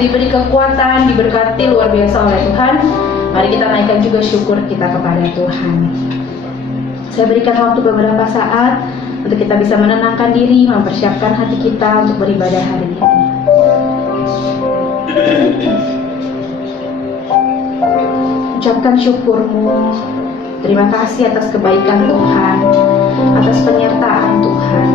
diberi kekuatan, diberkati luar biasa oleh Tuhan. Mari kita naikkan juga syukur kita kepada Tuhan. Saya berikan waktu beberapa saat untuk kita bisa menenangkan diri, mempersiapkan hati kita untuk beribadah hari ini. Ucapkan syukurmu. Terima kasih atas kebaikan Tuhan, atas penyertaan Tuhan.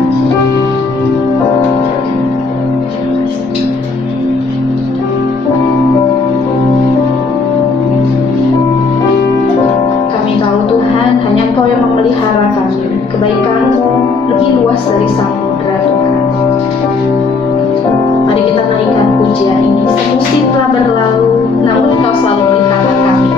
Kami tahu Tuhan, hanya Engkau yang memelihara kami. Kebaikan-Mu lebih luas dari samudra Tuhan. Mari kita naikkan pujian ini. Semusim telah berlalu, namun Engkau selalu melihara kami.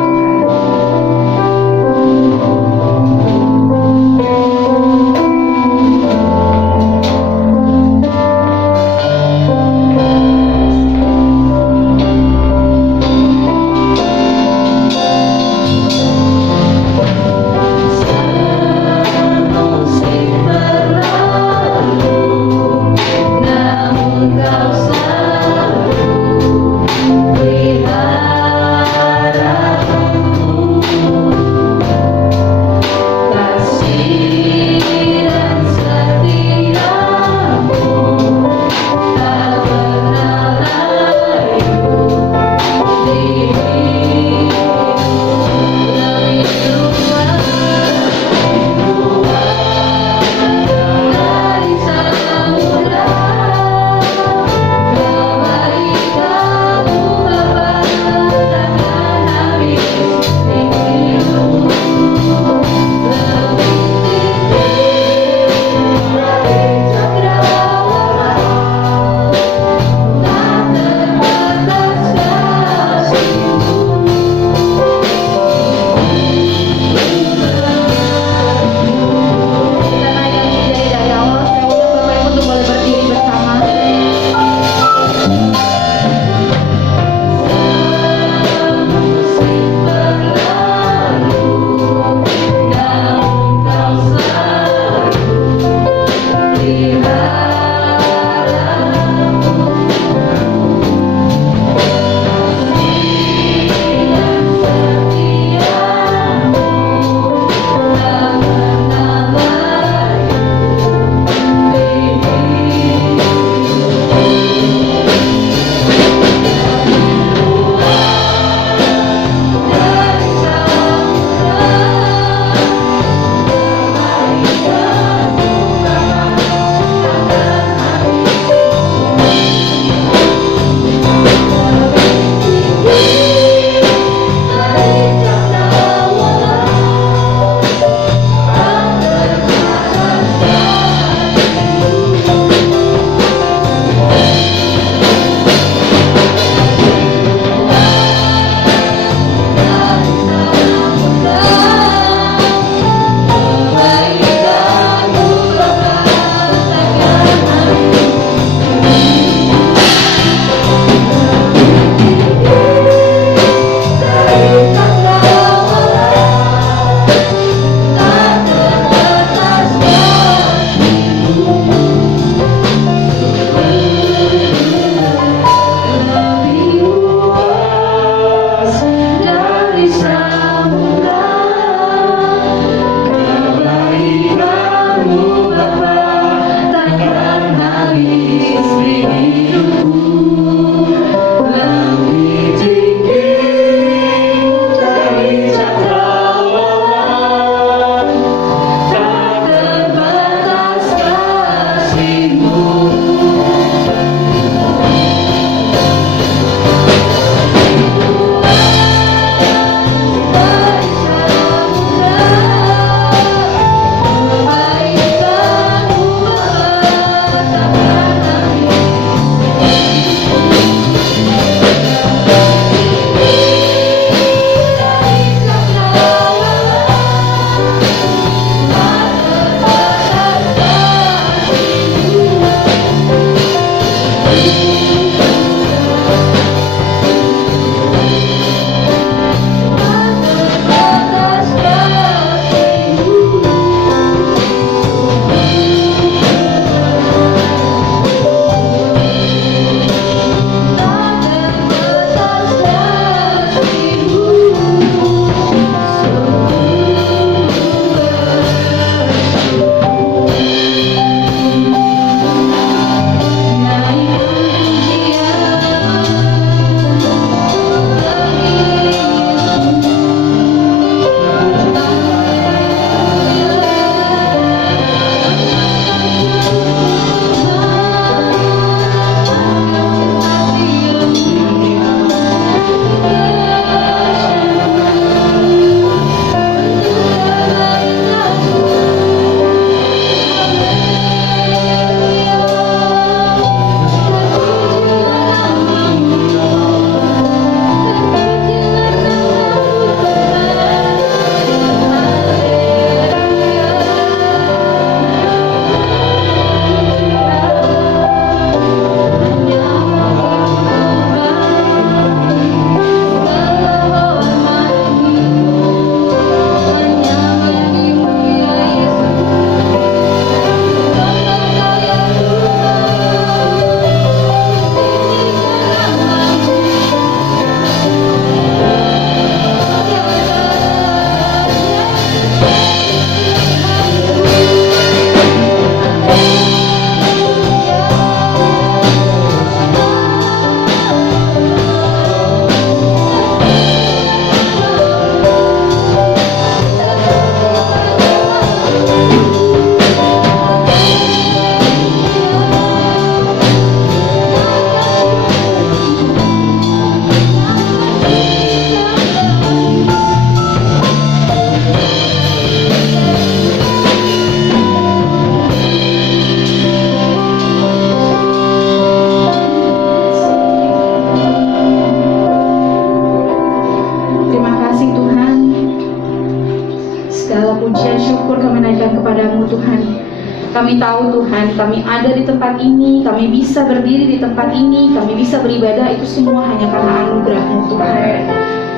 kami tahu Tuhan, kami ada di tempat ini, kami bisa berdiri di tempat ini, kami bisa beribadah, itu semua hanya karena anugerah-Mu Tuhan.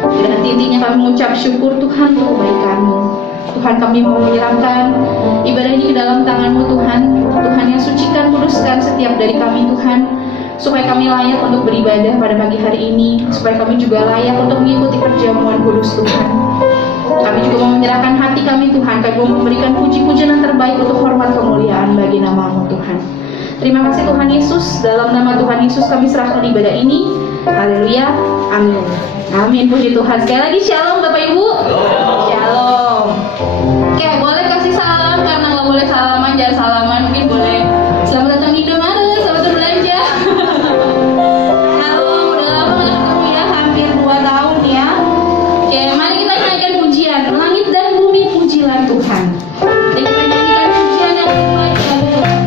Dan intinya kami mengucap syukur Tuhan untuk kebaikan-Mu. Tuhan, kami mau menyerahkan ibadah ini ke dalam tangan-Mu Tuhan. Tuhan yang sucikan, kuduskan setiap dari kami Tuhan, supaya kami layak untuk beribadah pada pagi hari ini, supaya kami juga layak untuk mengikuti perjamuan kudus Tuhan. Kami juga mau menyerahkan hati kami Tuhan, kami mau memberikan puji-pujian yang terbaik untuk hormat kemuliaan bagi nama-Mu Tuhan. Terima kasih Tuhan Yesus, dalam nama Tuhan Yesus kami serahkan ibadah ini. Haleluya, amin. Amin, puji Tuhan. Sekali lagi shalom Bapak Ibu. Shalom. Oke, boleh kasih salam, karena nggak boleh salaman, jangan salaman. Mungkin boleh selamat datang di Indomaret, selamat berbelanja. Shalom, udah lama nggak ketemu ya, hampir 2 tahun ya. Oke, mari kita naikkan pujian. Langit dan bumi pujilah Tuhan. Mari kita nyanyikan pujian yang terbaik bagi Tuhan.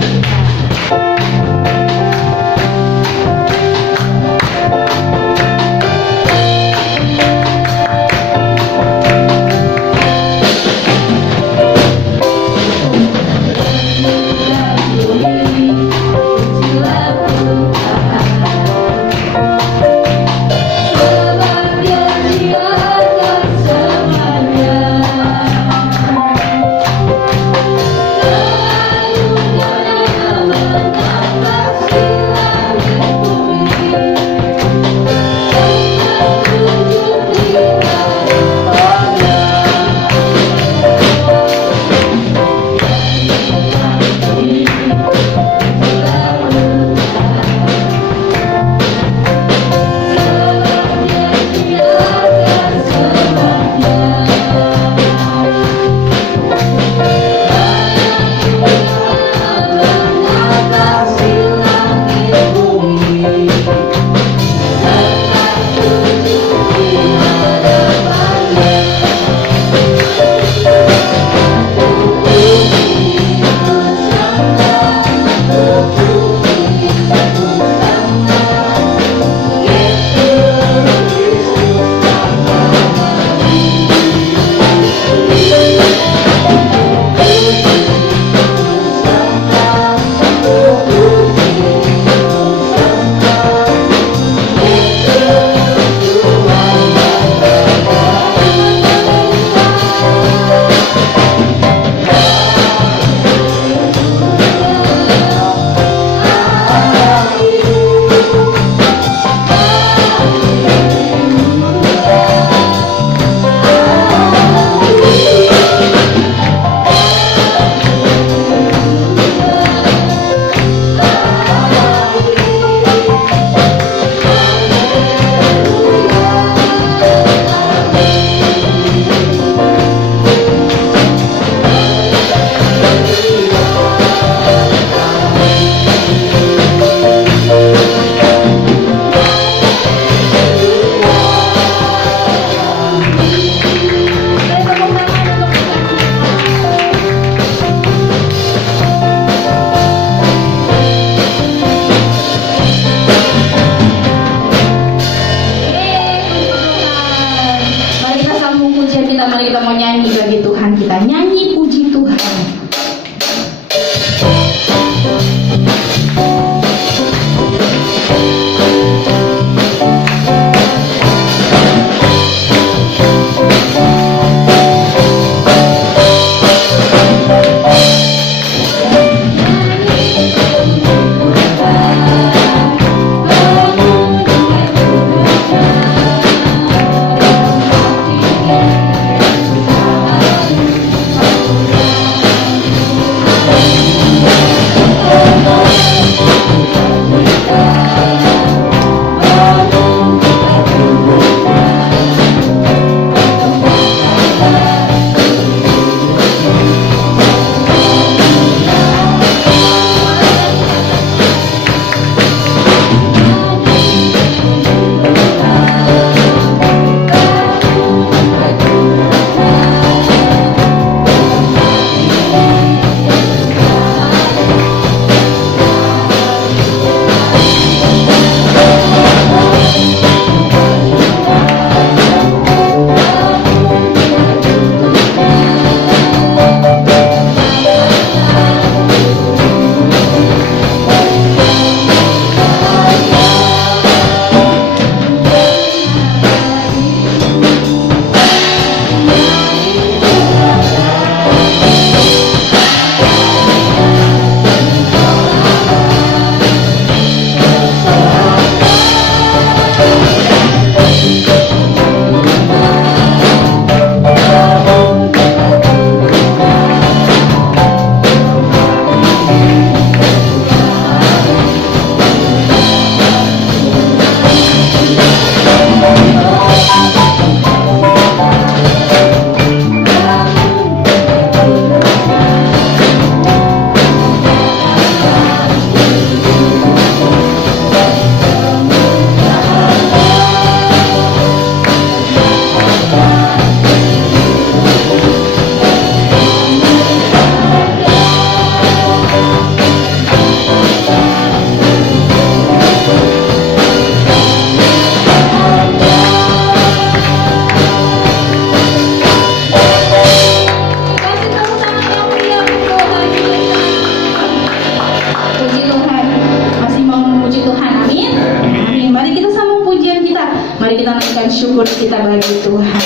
berikan syukur kita bagi Tuhan.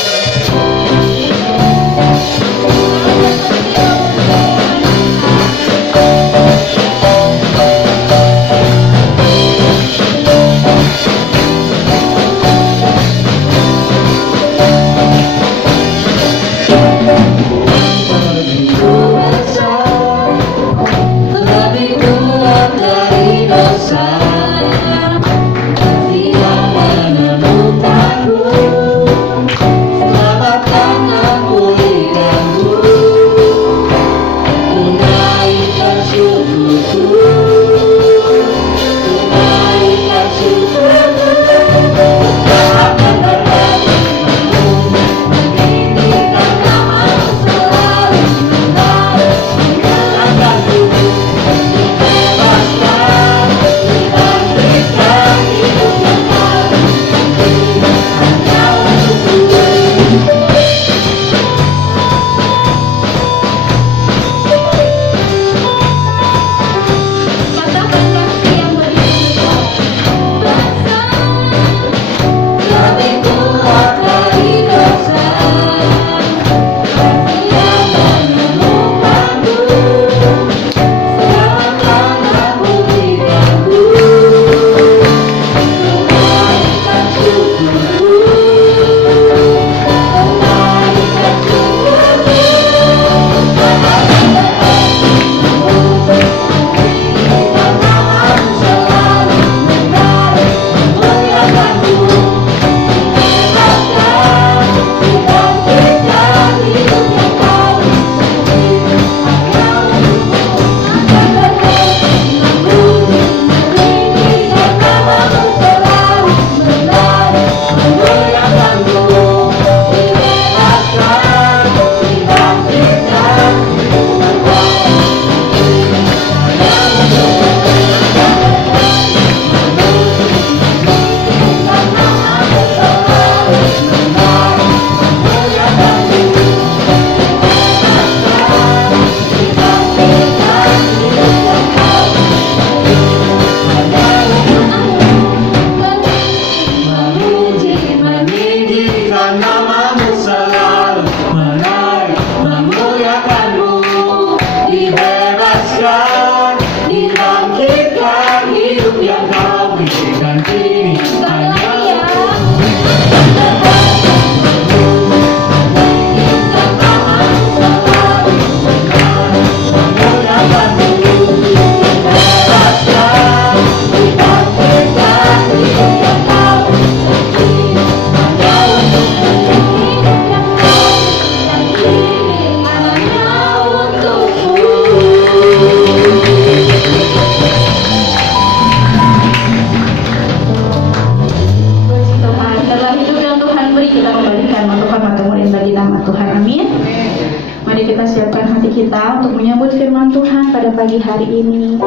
Kita untuk menyambut firman Tuhan pada pagi hari ini.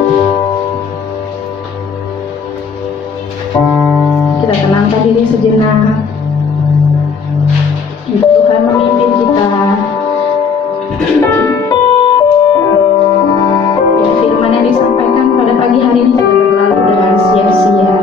Kita tenangkan diri sejenak. Tuhan memimpin kita. Biar firman yang disampaikan pada pagi hari ini tidak berlalu dengan sia-sia.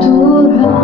Tuhan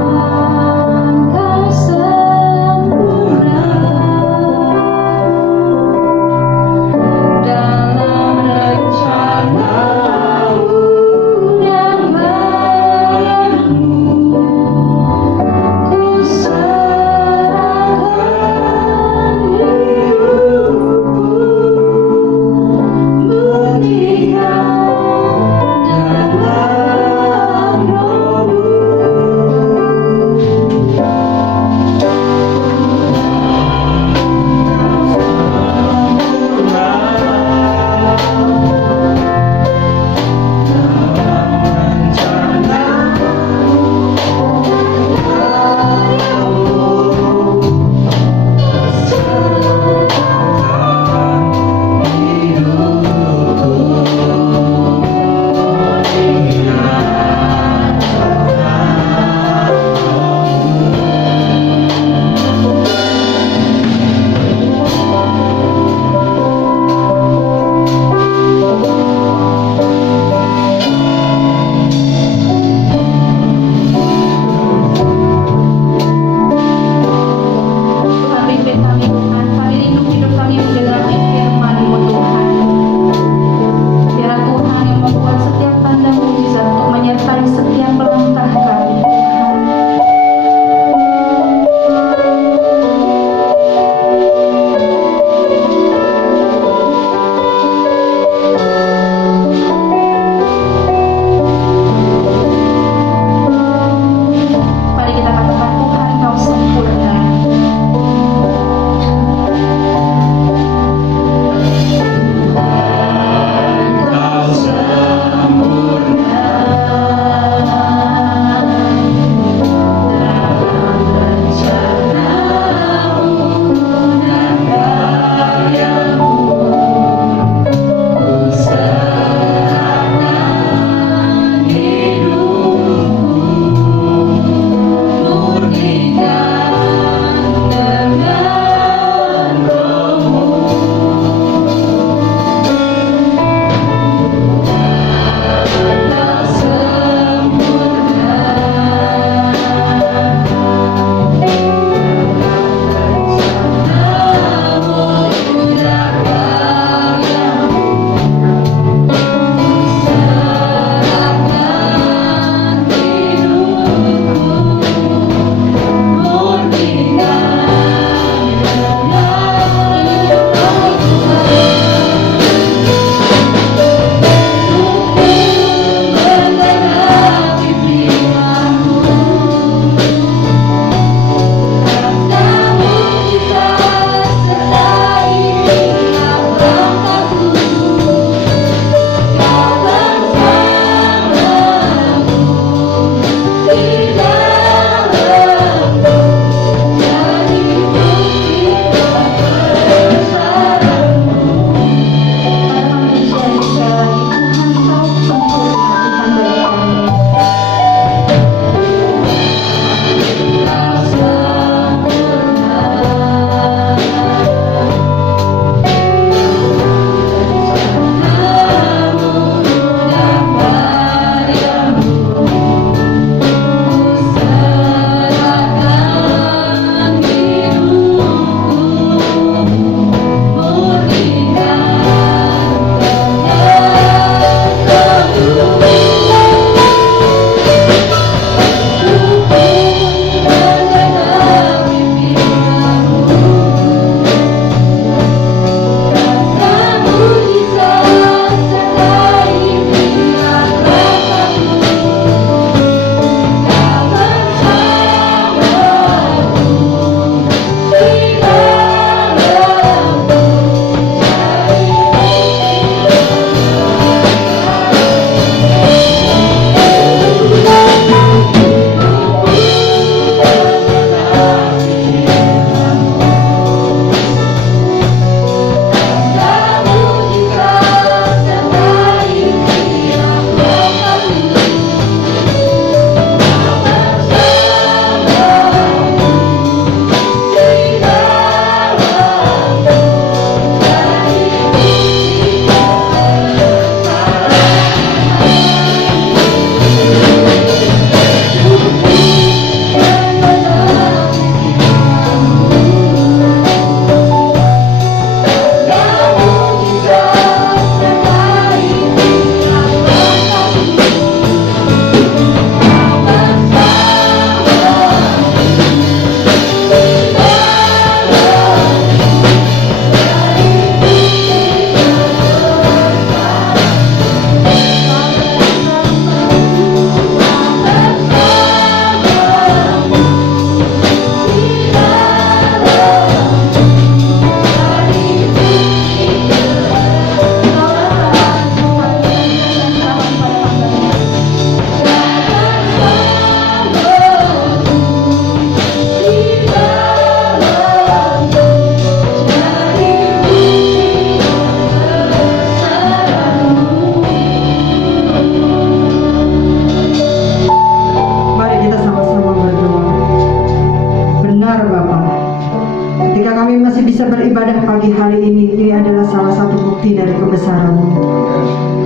ibadah pagi hari ini adalah salah satu bukti dari kebesaran-Mu.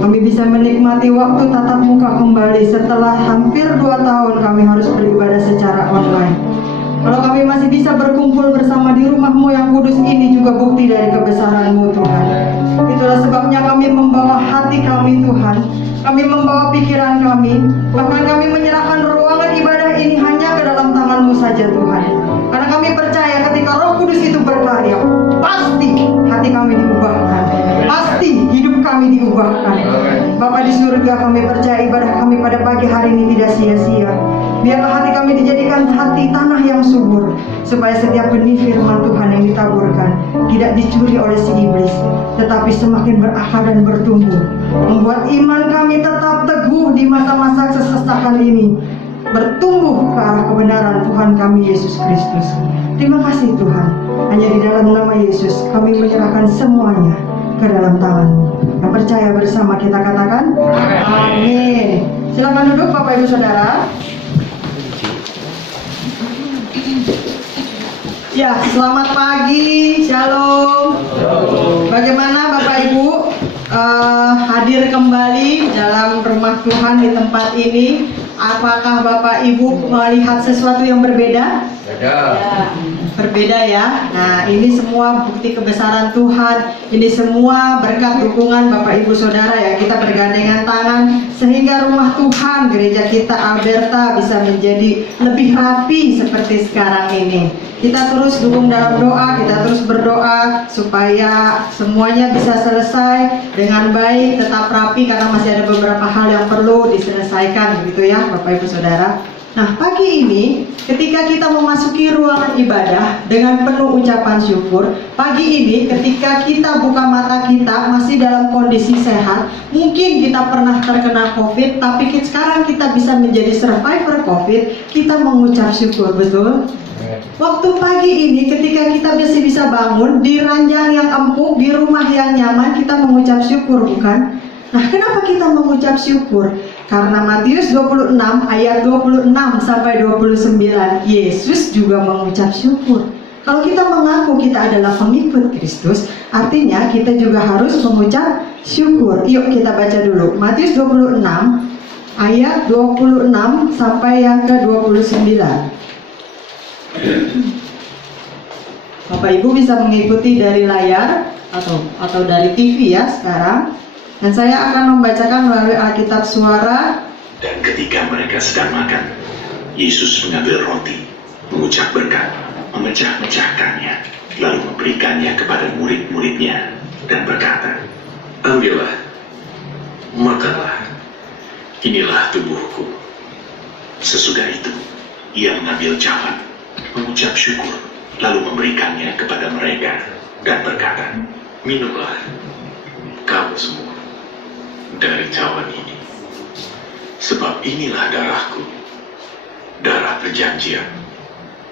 Kami bisa menikmati waktu tatap muka kembali setelah hampir 2 tahun kami harus beribadah secara online. Kalau kami masih bisa berkumpul bersama di rumah-Mu yang kudus ini juga bukti dari kebesaran-Mu, Tuhan. Itulah sebabnya kami membawa hati kami, Tuhan. Kami membawa pikiran kami, bahkan kami menyerahkan ruangan ibadah ini hanya ke dalam tangan-Mu saja, Tuhan. Karena kami percaya ketika Roh Kudus itu berkarya, pasti hati kami diubahkan, pasti hidup kami diubahkan. Bapa di surga, kami percaya ibadah kami pada pagi hari ini tidak sia-sia. Biarlah hati kami dijadikan hati tanah yang subur, supaya setiap benih firman Tuhan yang ditaburkan tidak dicuri oleh si iblis, tetapi semakin berakar dan bertumbuh, membuat iman kami tetap teguh di masa-masa kesesakan ini, bertumbuh ke arah kebenaran Tuhan kami Yesus Kristus. Terima kasih Tuhan. Hanya di dalam nama Yesus kami menyerahkan semuanya ke dalam tangan-Mu. Yang percaya bersama kita katakan amin. Silakan duduk Bapak Ibu Saudara. Ya, selamat pagi, shalom. Bagaimana Bapak Ibu hadir kembali dalam rumah Tuhan di tempat ini? Apakah Bapak Ibu melihat sesuatu yang berbeda? Berbeda ya. Nah, ini semua bukti kebesaran Tuhan. Ini semua berkat dukungan Bapak Ibu Saudara ya. Kita bergandengan tangan sehingga rumah Tuhan gereja kita Alberta bisa menjadi lebih rapi seperti sekarang ini. Kita terus dukung dalam doa, kita terus berdoa supaya semuanya bisa selesai dengan baik, tetap rapi karena masih ada beberapa hal yang perlu diselesaikan gitu ya Bapak Ibu Saudara. Nah, pagi ini ketika kita memasuki ruangan ibadah dengan penuh ucapan syukur, pagi ini ketika kita buka mata kita masih dalam kondisi sehat, mungkin kita pernah terkena COVID, tapi sekarang kita bisa menjadi survivor COVID, kita mengucap syukur, betul? Waktu pagi ini ketika kita masih bisa bangun di ranjang yang empuk, di rumah yang nyaman, kita mengucap syukur, bukan? Nah, kenapa kita mengucap syukur? Karena Matius 26 ayat 26 sampai 29, Yesus juga mengucap syukur. Kalau kita mengaku kita adalah pengikut Kristus, artinya kita juga harus mengucap syukur. Yuk kita baca dulu Matius 26 ayat 26 sampai yang ke 29. Bapak Ibu bisa mengikuti dari layar atau dari TV ya sekarang. Dan saya akan membacakan melalui Alkitab Suara. Dan ketika mereka sedang makan, Yesus mengambil roti, mengucap berkat, memecah-mecahkannya, lalu memberikannya kepada murid-muridnya dan berkata, "Ambillah, makanlah, inilah tubuhku." Sesudah itu, ia mengambil cawan, mengucap syukur, lalu memberikannya kepada mereka dan berkata, "Minumlah, kamu semua, dari cawan ini, sebab inilah darahku, darah perjanjian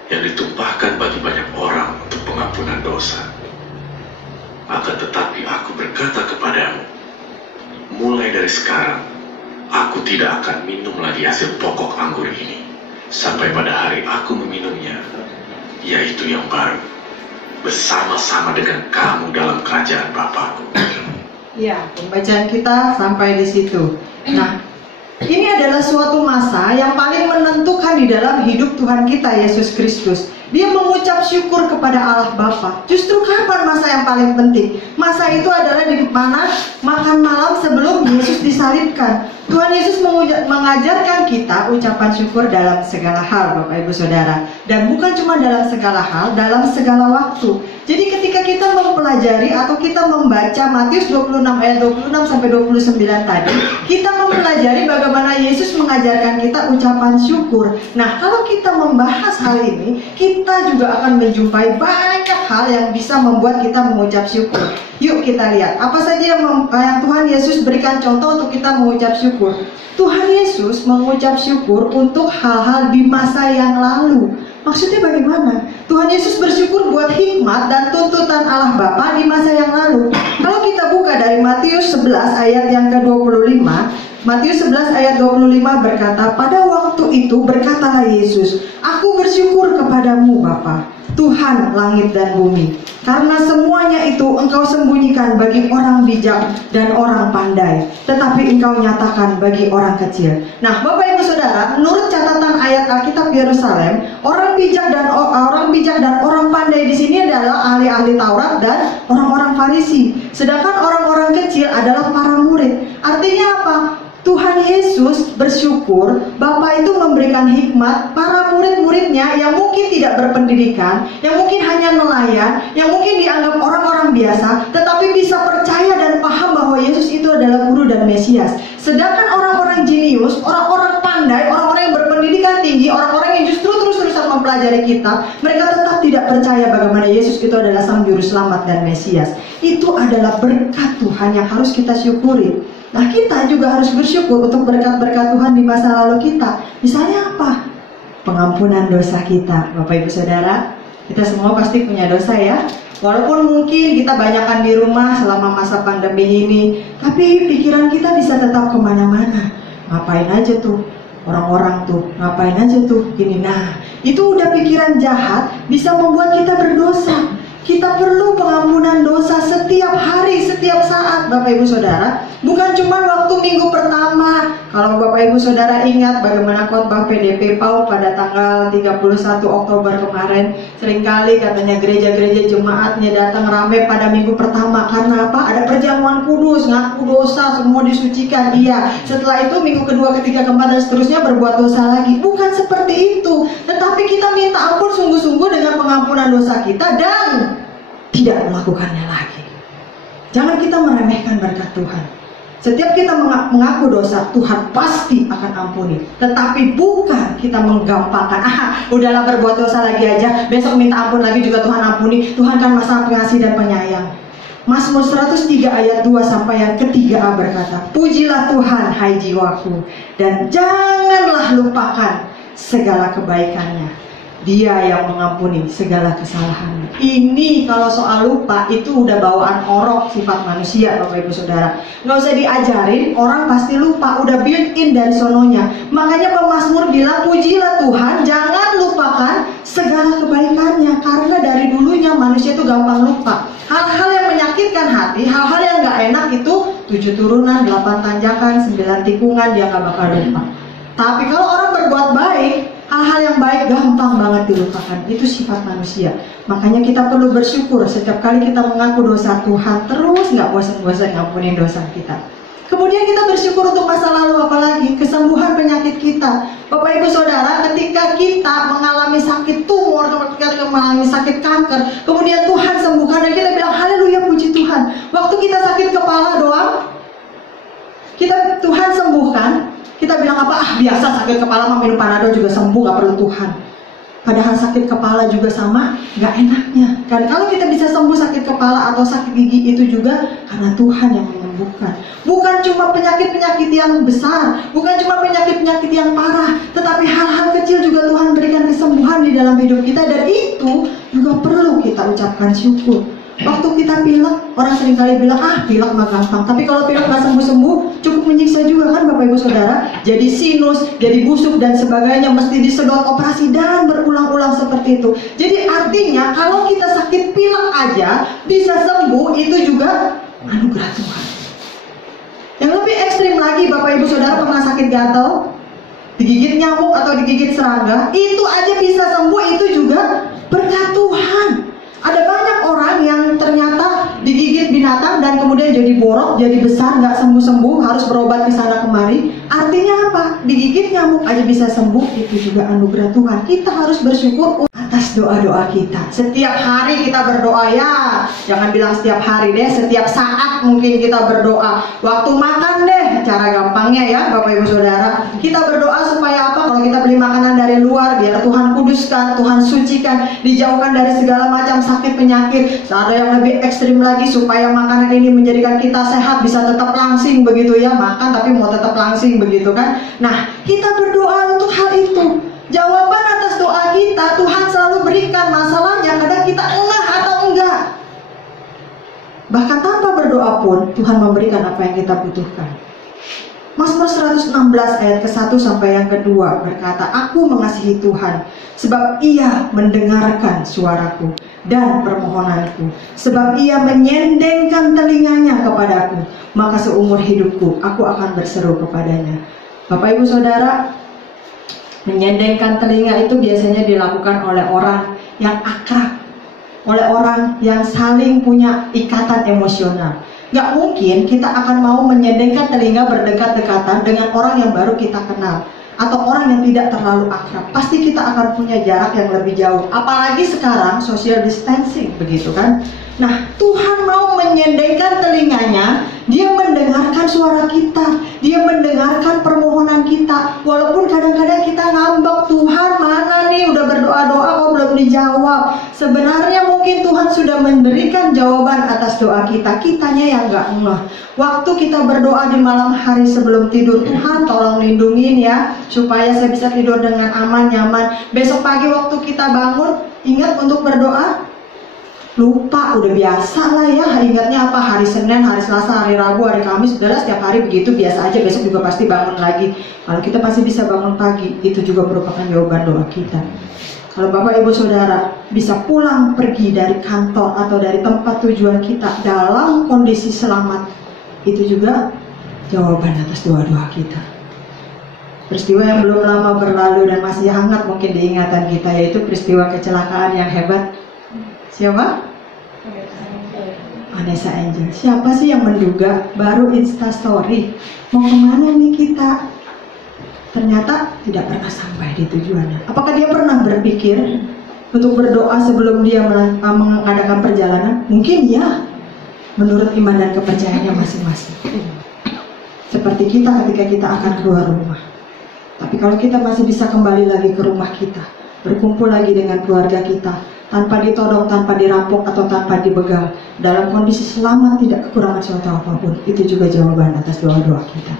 yang ditumpahkan bagi banyak orang untuk pengampunan dosa. Akan tetapi aku berkata kepadamu, mulai dari sekarang, aku tidak akan minum lagi hasil pokok anggur ini, sampai pada hari aku meminumnya, yaitu yang baru, bersama-sama dengan kamu dalam kerajaan Bapa-Ku." Ya, pembacaan kita sampai di situ. Nah, ini adalah suatu masa yang paling menentukan di dalam hidup Tuhan kita Yesus Kristus. Dia mengucap syukur kepada Allah Bapa. Justru kapan masa yang paling penting? Masa itu adalah di mana makan malam sebelum Yesus disalibkan. Tuhan Yesus mengajarkan kita ucapan syukur dalam segala hal, Bapak Ibu Saudara. Dan bukan cuma dalam segala hal, dalam segala waktu. Jadi ketika kita mempelajari atau kita membaca Matius 26 ayat 26 sampai 29 tadi, kita mempelajari bagaimana Yesus mengajarkan kita ucapan syukur. Nah, kalau kita membahas hal ini, kita juga akan menjumpai banyak hal yang bisa membuat kita mengucap syukur. Yuk kita lihat, apa saja yang Tuhan Yesus berikan contoh untuk kita mengucap syukur. Tuhan Yesus mengucap syukur untuk hal-hal di masa yang lalu. Maksudnya bagaimana? Tuhan Yesus bersyukur buat hikmat dan tuntutan Allah Bapa di masa yang lalu. Kalau kita buka dari Matius 11 ayat yang ke-25, Matius 11 ayat 25 berkata, "Pada waktu itu berkatalah Yesus, aku bersyukur kepadamu Bapa, Tuhan langit dan bumi. Karena semuanya itu Engkau sembunyikan bagi orang bijak dan orang pandai, tetapi Engkau nyatakan bagi orang kecil. Nah, Bapak Ibu Saudara, menurut catatan ayat Alkitab Yerusalem, orang bijak dan orang pandai di sini adalah ahli-ahli Taurat dan orang-orang Farisi. Sedangkan orang-orang kecil adalah para murid. Artinya apa? Tuhan Yesus bersyukur Bapa itu memberikan hikmat para murid-muridnya yang mungkin tidak berpendidikan, yang mungkin hanya nelayan, yang mungkin dianggap orang-orang biasa, tetapi bisa percaya dan paham bahwa Yesus itu adalah guru dan Mesias. Sedangkan orang-orang jenius, orang-orang pandai, orang-orang yang berpendidikan tinggi, orang-orang yang justru terus-terusan mempelajari kitab, mereka tetap tidak percaya bagaimana Yesus itu adalah Sang Juru Selamat dan Mesias. Itu adalah berkat Tuhan yang harus kita syukuri. Nah, kita juga harus bersyukur untuk berkat-berkat Tuhan di masa lalu kita. Misalnya apa? Pengampunan dosa kita. Bapak Ibu Saudara, kita semua pasti punya dosa ya. Walaupun mungkin kita banyakkan di rumah selama masa pandemi ini, tapi pikiran kita bisa tetap kemana-mana. Ngapain aja tuh orang-orang tuh, ngapain aja tuh gini. Nah, itu udah pikiran jahat, bisa membuat kita berdosa. Kita perlu pengampunan dosa setiap hari, setiap saat, Bapak Ibu Saudara. Bukan cuma waktu minggu pertama. Kalau Bapak Ibu Saudara ingat bagaimana khotbah PDP PAU pada tanggal 31 Oktober kemarin, seringkali katanya gereja-gereja jemaatnya datang ramai pada minggu pertama. Karena apa? Ada perjamuan kudus, ngaku dosa, semua disucikan. Iya, setelah itu minggu kedua, ketiga, keempat, dan seterusnya berbuat dosa lagi. Bukan seperti itu. Tetapi kita minta ampun sungguh-sungguh dengan pengampunan dosa kita dan tidak melakukannya lagi. Jangan kita meremehkan berkat Tuhan. Setiap kita mengaku dosa, Tuhan pasti akan ampuni. Tetapi bukan kita menggampangkan, udahlah berbuat dosa lagi aja, besok minta ampun lagi juga Tuhan ampuni. Tuhan kan Maha Pengasih dan Penyayang. Mazmur 103 ayat 2 sampai yang ketiga berkata, pujilah Tuhan hai jiwaku, dan janganlah lupakan segala kebaikannya. Dia yang mengampuni segala kesalahanmu. Ini kalau soal lupa itu udah bawaan orok sifat manusia, Bapak Ibu Saudara. Nggak usah diajarin, orang pasti lupa, udah built in dari sononya. Makanya pemazmur bilang, pujilah Tuhan, jangan lupakan segala kebaikannya. Karena dari dulunya manusia itu gampang lupa. Hal-hal yang menyakitkan hati, hal-hal yang nggak enak itu 7 turunan, 8 tanjakan, 9 tikungan, dia nggak bakal lupa. Tapi kalau orang berbuat baik, hal-hal yang baik gampang banget dilupakan. Itu sifat manusia. Makanya kita perlu bersyukur setiap kali kita mengaku dosa, Tuhan terus nggak bosan-bosan ngampunin dosa kita. Kemudian kita bersyukur untuk masa lalu, apalagi kesembuhan penyakit kita. Bapak Ibu Saudara, ketika kita mengalami sakit tumor, ketika mengalami sakit kanker, kemudian Tuhan sembuhkan dan kita bilang haleluya, puji Tuhan. Waktu kita sakit kepala doang, Tuhan sembuhkan. Kita bilang apa? Biasa sakit kepala mah minum Panadol juga sembuh, gak perlu Tuhan. Padahal sakit kepala juga sama, gak enaknya. Kan kalau kita bisa sembuh sakit kepala atau sakit gigi itu juga karena Tuhan yang menyembuhkan. Bukan cuma penyakit-penyakit yang besar, bukan cuma penyakit-penyakit yang parah, tetapi hal-hal kecil juga Tuhan berikan kesembuhan di dalam hidup kita, dan itu juga perlu kita ucapkan syukur. Waktu kita pilek, orang seringkali bilang, pilek mah gampang. Tapi kalau pilek gak sembuh-sembuh, cukup menyiksa juga kan Bapak Ibu Saudara. Jadi sinus, jadi busuk dan sebagainya, mesti disedot operasi dan berulang-ulang seperti itu. Jadi artinya kalau kita sakit pilek aja bisa sembuh, itu juga anugerah Tuhan. Yang lebih ekstrim lagi, Bapak Ibu Saudara pernah sakit gatal, digigit nyamuk atau digigit serangga, itu aja bisa sembuh, itu juga berkat Tuhan. Ada banyak orang yang ternyata digigit binatang dan kemudian jadi borok, jadi besar, nggak sembuh-sembuh, harus berobat ke sana kemari. Artinya apa? Digigit nyamuk aja bisa sembuh, itu juga anugerah Tuhan. Kita harus bersyukur atas doa-doa kita. Setiap hari kita berdoa ya, jangan bilang setiap hari deh, setiap saat mungkin kita berdoa. Waktu makan deh, cara gampangnya ya Bapak Ibu Saudara. Kita berdoa supaya apa? Kalau kita beli makanan dari luar, biar Tuhan kuduskan, Tuhan sucikan, dijauhkan dari segala macam sakit penyakit. Ada yang lebih ekstrim lagi supaya makanan ini menjadikan kita sehat, bisa tetap langsing begitu ya, makan tapi mau tetap langsing begitu kan. Nah, kita berdoa untuk hal itu. Jawaban atas doa kita Tuhan selalu berikan. Masalahnya kadang kita engah atau enggak. Bahkan tanpa berdoa pun Tuhan memberikan apa yang kita butuhkan. Mazmur 116 ayat ke-1 sampai yang kedua berkata, aku mengasihi Tuhan sebab Ia mendengarkan suaraku dan permohonanku, sebab Ia menyendengkan telinganya kepadaku, maka seumur hidupku aku akan berseru kepadanya. Bapak Ibu Saudara, menyendengkan telinga itu biasanya dilakukan oleh orang yang akrab, oleh orang yang saling punya ikatan emosional. Gak mungkin kita akan mau menyendengkan telinga berdekat-dekatan dengan orang yang baru kita kenal atau orang yang tidak terlalu akrab. Pasti kita akan punya jarak yang lebih jauh. Apalagi sekarang social distancing, begitu kan? Nah, Tuhan mau menyendengkan telinganya. Dia mendengarkan suara kita, Dia mendengarkan permohonan kita. Walaupun kadang-kadang kita ngambek, Tuhan mana nih, udah berdoa-doa kok belum dijawab. Sebenarnya mungkin Tuhan sudah memberikan jawaban atas doa kita, kitanya yang gak ngeh. Waktu kita berdoa di malam hari sebelum tidur, Tuhan tolong lindungin ya, supaya saya bisa tidur dengan aman, nyaman. Besok pagi waktu kita bangun, ingat untuk berdoa. Lupa, udah biasa lah ya, ingatnya apa, hari Senin, hari Selasa, hari Rabu, hari Kamis, udahlah setiap hari begitu, biasa aja, besok juga pasti bangun lagi. Kalau kita pasti bisa bangun pagi, itu juga merupakan jawaban doa kita. Kalau Bapak Ibu Saudara bisa pulang pergi dari kantor atau dari tempat tujuan kita dalam kondisi selamat, itu juga jawaban atas doa-doa kita. Peristiwa yang belum lama berlalu dan masih hangat mungkin diingatan kita, yaitu peristiwa kecelakaan yang hebat. Siapa? Vanessa Angel. Siapa sih yang menduga baru Instastory mau kemana nih kita? Ternyata tidak pernah sampai di tujuannya. Apakah dia pernah berpikir untuk berdoa sebelum dia mengadakan perjalanan? Mungkin ya, menurut iman dan kepercayaannya masing-masing. Seperti kita ketika kita akan keluar rumah. Tapi kalau kita masih bisa kembali lagi ke rumah kita, berkumpul lagi dengan keluarga kita, tanpa ditodong, tanpa dirampok, atau tanpa dibegal, dalam kondisi selamat, tidak kekurangan suatu apapun, itu juga jawaban atas doa-doa kita.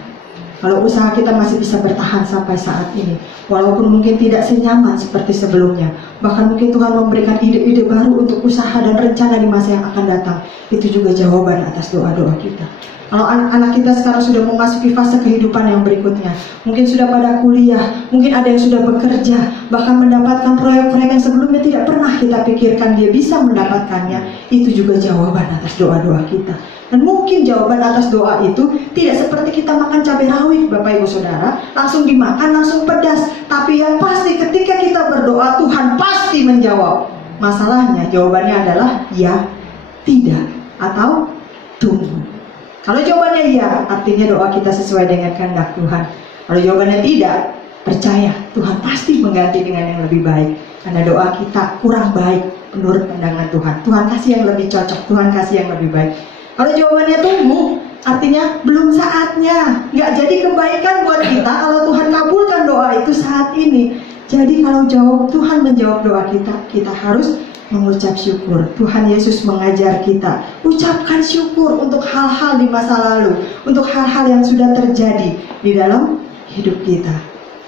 Kalau usaha kita masih bisa bertahan sampai saat ini, walaupun mungkin tidak senyaman seperti sebelumnya, bahkan mungkin Tuhan memberikan ide-ide baru untuk usaha dan rencana di masa yang akan datang, itu juga jawaban atas doa-doa kita. Kalau anak-anak kita sekarang sudah memasuki fase kehidupan yang berikutnya, mungkin sudah pada kuliah, mungkin ada yang sudah bekerja, bahkan mendapatkan proyek-proyek yang sebelumnya tidak pernah kita pikirkan dia bisa mendapatkannya, itu juga jawaban atas doa-doa kita. Dan mungkin jawaban atas doa itu tidak seperti kita makan cabai rawit, Bapak Ibu Saudara, langsung dimakan, langsung pedas. Tapi yang pasti ketika kita berdoa, Tuhan pasti menjawab. Masalahnya jawabannya adalah ya, tidak, atau tunggu. Kalau jawabannya ya, artinya doa kita sesuai dengan kehendak Tuhan. Kalau jawabannya tidak, percaya Tuhan pasti mengganti dengan yang lebih baik. Karena doa kita kurang baik menurut pandangan Tuhan. Tuhan kasih yang lebih cocok, Tuhan kasih yang lebih baik. Kalau jawabannya tunggu, artinya belum saatnya. Nggak jadi kebaikan buat kita kalau Tuhan kabulkan doa itu saat ini. Jadi kalau Tuhan menjawab doa kita, kita harus mengucap syukur. Tuhan Yesus mengajar kita, ucapkan syukur untuk hal-hal di masa lalu, untuk hal-hal yang sudah terjadi di dalam hidup kita.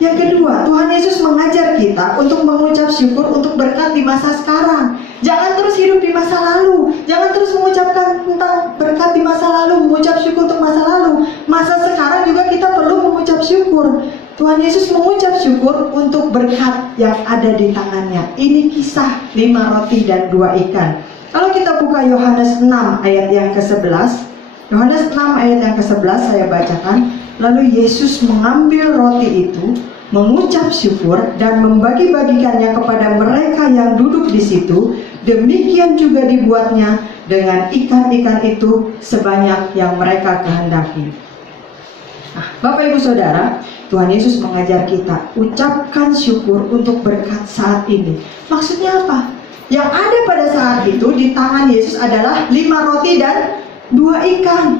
Yang kedua, Tuhan Yesus mengajar kita untuk mengucap syukur untuk berkat di masa sekarang. Jangan terus hidup di masa lalu, jangan terus mengucapkan tentang berkat di masa lalu, mengucap syukur untuk masa lalu. Masa sekarang juga kita perlu mengucap syukur. Tuhan Yesus mengucap syukur untuk berkat yang ada di tangannya. Ini kisah 5 roti dan 2 ikan. Kalau kita buka Yohanes 6 ayat yang ke-11, Yohanes 6 ayat yang ke-11 saya bacakan. Lalu Yesus mengambil roti itu, mengucap syukur dan membagi-bagikannya kepada mereka yang duduk di situ. Demikian juga dibuatnya dengan ikan-ikan itu sebanyak yang mereka kehendaki. Nah, Bapak Ibu Saudara, Tuhan Yesus mengajar kita ucapkan syukur untuk berkat saat ini. Maksudnya apa? Yang ada pada saat itu di tangan Yesus adalah 5 roti dan 2 ikan.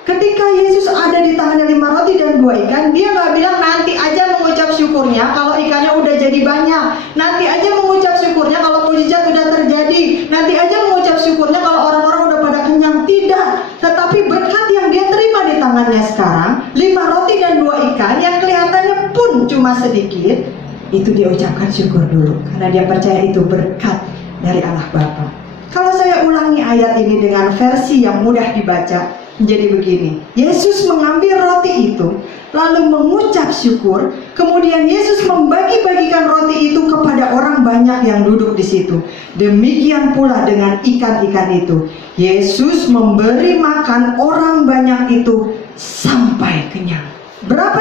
Ketika Yesus ada di tangannya 5 roti dan 2 ikan, dia gak bilang nanti aja mengucap syukurnya kalau ikannya udah jadi banyak, nanti aja mengucap syukurnya kalau mujizat udah terjadi, nanti aja mengucap syukurnya kalau orang-orang udah pada kenyang. Tidak, tetapi berkat yang dia terima di tangannya sekarang, 5 roti dan 2 ikan yang kelihatannya pun cuma sedikit, itu dia ucapkan syukur dulu, karena dia percaya itu berkat dari Allah Bapa. Kalau saya ulangi ayat ini dengan versi yang mudah dibaca, Jadi begini, Yesus mengambil roti itu, lalu mengucap syukur, kemudian Yesus membagi-bagikan roti itu kepada orang banyak yang duduk di situ. Demikian pula dengan ikan-ikan itu. Yesus memberi makan orang banyak itu sampai kenyang. Berapa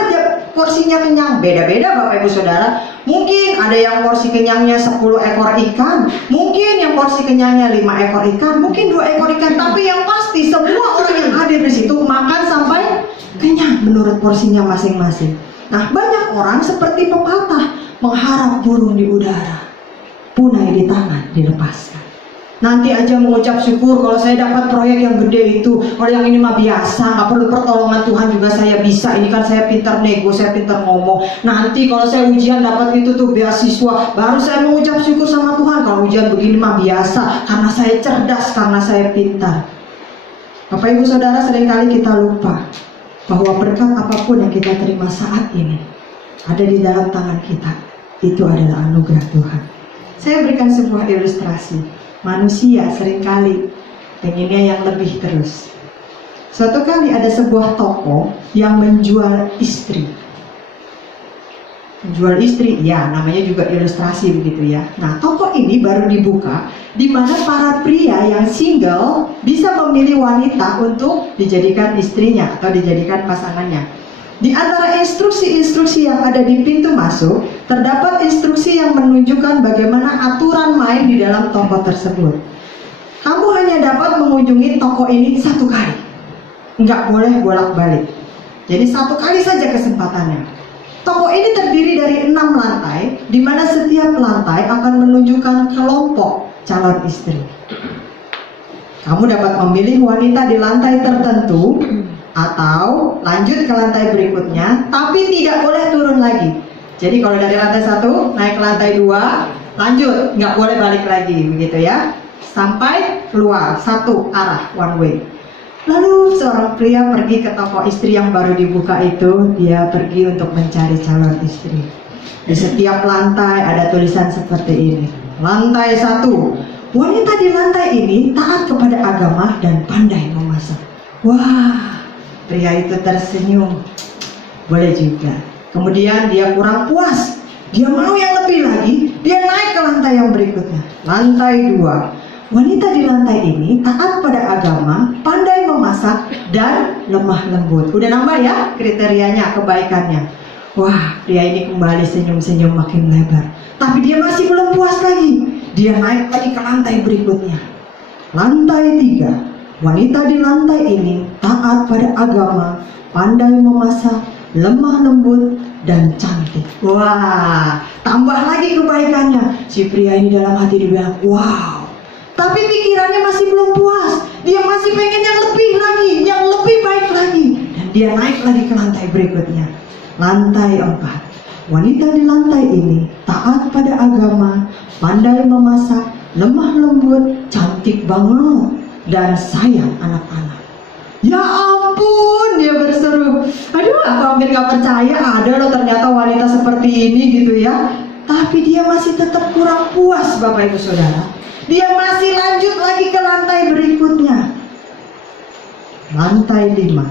porsinya kenyang? Beda-beda Bapak Ibu Saudara. Mungkin ada yang porsi kenyangnya 10 ekor ikan, mungkin yang porsi kenyangnya 5 ekor ikan, mungkin 2 ekor ikan. Tapi yang pasti semua orang yang hadir di situ makan sampai kenyang menurut porsinya masing-masing. Nah, banyak orang seperti pepatah, mengharap burung di udara, punai di tangan dilepaskan. Nanti aja mengucap syukur kalau saya dapat proyek yang gede itu. Kalau yang ini mah biasa, nggak perlu pertolongan Tuhan juga saya bisa. Ini kan saya pintar nego, saya pintar ngomong. Nanti kalau saya ujian dapat itu tuh beasiswa, baru saya mengucap syukur sama Tuhan. Kalau ujian begini mah biasa, karena saya cerdas, karena saya pintar. Bapak Ibu Saudara, seringkali kita lupa bahwa berkat apapun yang kita terima saat ini ada di dalam tangan kita. Itu adalah anugerah Tuhan. Saya berikan sebuah ilustrasi. Manusia seringkali pengennya yang lebih terus. Suatu kali ada sebuah toko yang menjual istri. Menjual istri, ya namanya juga ilustrasi begitu ya. Nah, toko ini baru dibuka, di mana para pria yang single bisa memilih wanita untuk dijadikan istrinya atau dijadikan pasangannya. Di antara instruksi-instruksi yang ada di pintu masuk, terdapat instruksi yang menunjukkan bagaimana aturan main di dalam toko tersebut. Kamu hanya dapat mengunjungi toko ini 1 kali, nggak boleh bolak-balik. Jadi 1 kali saja kesempatannya. Toko ini terdiri dari 6 lantai, di mana setiap lantai akan menunjukkan kelompok calon istri. Kamu dapat memilih wanita di lantai tertentu, atau lanjut ke lantai berikutnya, tapi tidak boleh turun lagi. Jadi kalau dari lantai 1 naik ke lantai 2, lanjut, nggak boleh balik lagi, begitu ya, sampai keluar 1 arah, one way. Lalu seorang pria pergi ke toko istri yang baru dibuka itu. Dia pergi untuk mencari calon istri. Di setiap lantai ada tulisan seperti ini. Lantai 1, wanita di lantai ini taat kepada agama dan pandai memasak. Wah, pria itu tersenyum. Boleh juga. Kemudian dia kurang puas, dia mau yang lebih lagi. Dia naik ke lantai yang berikutnya. Lantai 2, wanita di lantai ini taat pada agama, pandai memasak, dan lemah lembut. Udah nambah ya kriterianya, kebaikannya. Wah, pria ini kembali senyum-senyum makin lebar. Tapi dia masih belum puas lagi. Dia naik lagi ke lantai berikutnya. Lantai 3, wanita di lantai ini taat pada agama, pandai memasak, lemah lembut, dan cantik. Wah, tambah lagi kebaikannya. Si pria ini dalam hati dibilang, wow. Tapi pikirannya masih belum puas. Dia masih pengen yang lebih lagi, yang lebih baik lagi. Dan dia naik lagi ke lantai berikutnya. Lantai 4, wanita di lantai ini taat pada agama, pandai memasak, lemah lembut, cantik banget, dan sayang anak-anak. Ya ampun, dia berseru. Aduh, aku hampir gak percaya ada loh ternyata wanita seperti ini gitu ya. Tapi dia masih tetap kurang puas Bapak Ibu Saudara. Dia masih lanjut lagi ke lantai berikutnya. Lantai 5,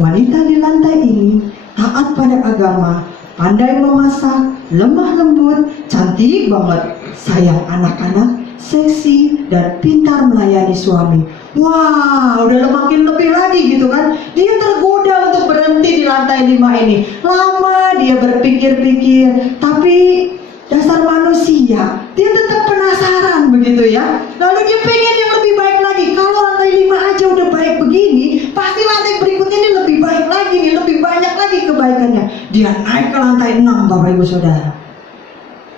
wanita di lantai ini taat pada agama, pandai memasak, lemah lembut, cantik banget, sayang anak-anak, seksi, dan pintar melayani suami. Wah, udah makin lebih lagi gitu kan. Dia tergoda untuk berhenti di lantai 5 ini. Lama dia berpikir-pikir, tapi dasar manusia, dia tetap penasaran begitu ya. Lalu dia pengen yang lebih baik lagi. Kalau lantai 5 aja udah baik begini, pasti lantai berikutnya ini lebih baik lagi nih, lebih banyak lagi kebaikannya. Dia naik ke lantai 6 Bapak Ibu Saudara.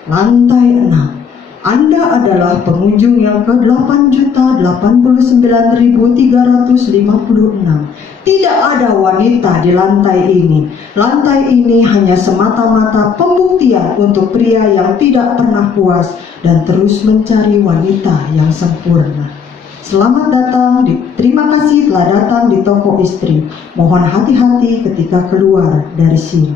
Lantai 6, Anda adalah pengunjung yang ke-8.089.356. Tidak ada wanita di lantai ini. Lantai ini hanya semata-mata pembuktian untuk pria yang tidak pernah puas dan terus mencari wanita yang sempurna. Selamat datang, terima kasih telah datang di toko istri. Mohon hati-hati ketika keluar dari sini.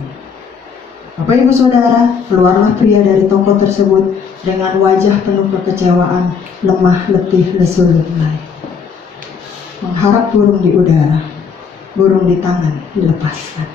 Bapak Ibu Saudara, keluarlah pria dari toko tersebut dengan wajah penuh kekecewaan, lemah letih lesu lebay. mengharap burung di udara, burung di tangan dilepaskan.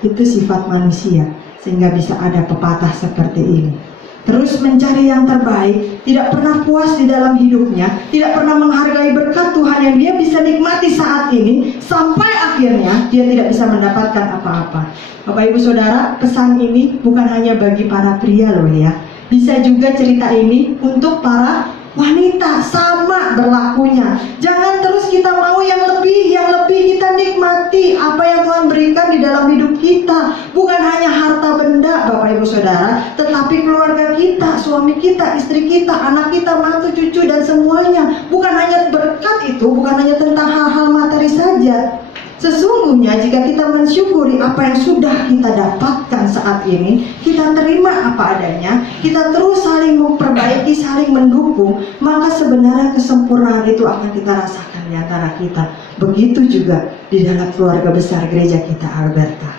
Itu sifat manusia, sehingga bisa ada pepatah seperti ini. Terus mencari yang terbaik, tidak pernah puas di dalam hidupnya, tidak pernah menghargai berkat Tuhan yang dia bisa nikmati saat ini, sampai akhirnya dia tidak bisa mendapatkan apa-apa. Bapak Ibu Saudara, pesan ini bukan hanya bagi para pria loh ya. Bisa juga cerita ini untuk para wanita, sama berlakunya. Jangan terus kita mau yang lebih kita nikmati apa yang Tuhan berikan di dalam hidup kita. Bukan hanya harta benda Bapak Ibu Saudara, tetapi keluarga kita, suami kita, istri kita, anak kita, mantu, cucu, dan semuanya. Bukan hanya berkat itu, bukan hanya tentang hal-hal materi saja. Sesungguhnya jika kita mensyukuri apa yang sudah kita dapatkan saat ini, kita terima apa adanya, kita terus saling memperbaiki, saling mendukung, maka sebenarnya kesempurnaan itu akan kita rasakan di antara kita. Begitu juga di dalam keluarga besar gereja kita Alberta.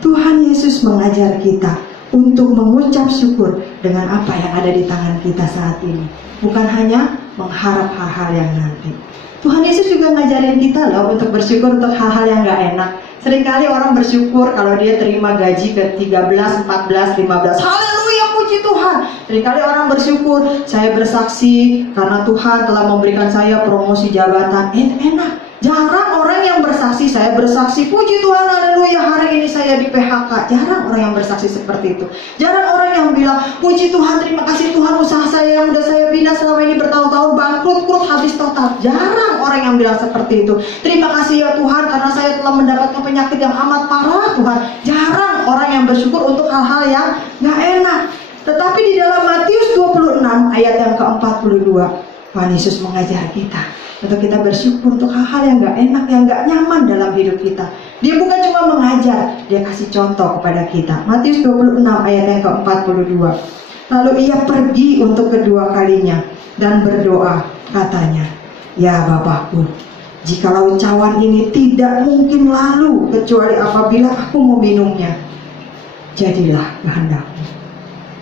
Tuhan Yesus mengajar kita untuk mengucap syukur dengan apa yang ada di tangan kita saat ini, bukan hanya mengharap hal-hal yang nanti. Tuhan Yesus juga ngajarin kita loh untuk bersyukur untuk hal-hal yang gak enak. Seringkali orang bersyukur kalau dia terima gaji ke 13, 14, 15. Haleluya, puji Tuhan. Seringkali orang bersyukur, saya bersaksi karena Tuhan telah memberikan saya promosi jabatan. Enak. Jarang orang yang bersaksi, saya bersaksi, puji Tuhan, haleluya, hari ini saya di PHK. Jarang orang yang bersaksi seperti itu. Jarang orang yang bilang, puji Tuhan, terima kasih Tuhan, usaha saya yang udah saya bina selama ini bertahun-tahun bangkrut, habis total. Jarang orang yang bilang seperti itu. Terima kasih ya Tuhan, karena saya telah mendapatkan penyakit yang amat parah Tuhan. Jarang orang yang bersyukur untuk hal-hal yang gak enak. Tetapi di dalam Matius 26 ayat yang ke-42, Tuhan Yesus mengajar kita untuk kita bersyukur untuk hal-hal yang gak enak, yang gak nyaman dalam hidup kita. Dia bukan cuma mengajar, dia kasih contoh kepada kita. Matius 26 ayat yang ke-42. Lalu ia pergi untuk kedua kalinya dan berdoa, katanya, ya Bapakku, jikalau cawan ini tidak mungkin lalu kecuali apabila aku meminumnya, jadilah kehendakmu.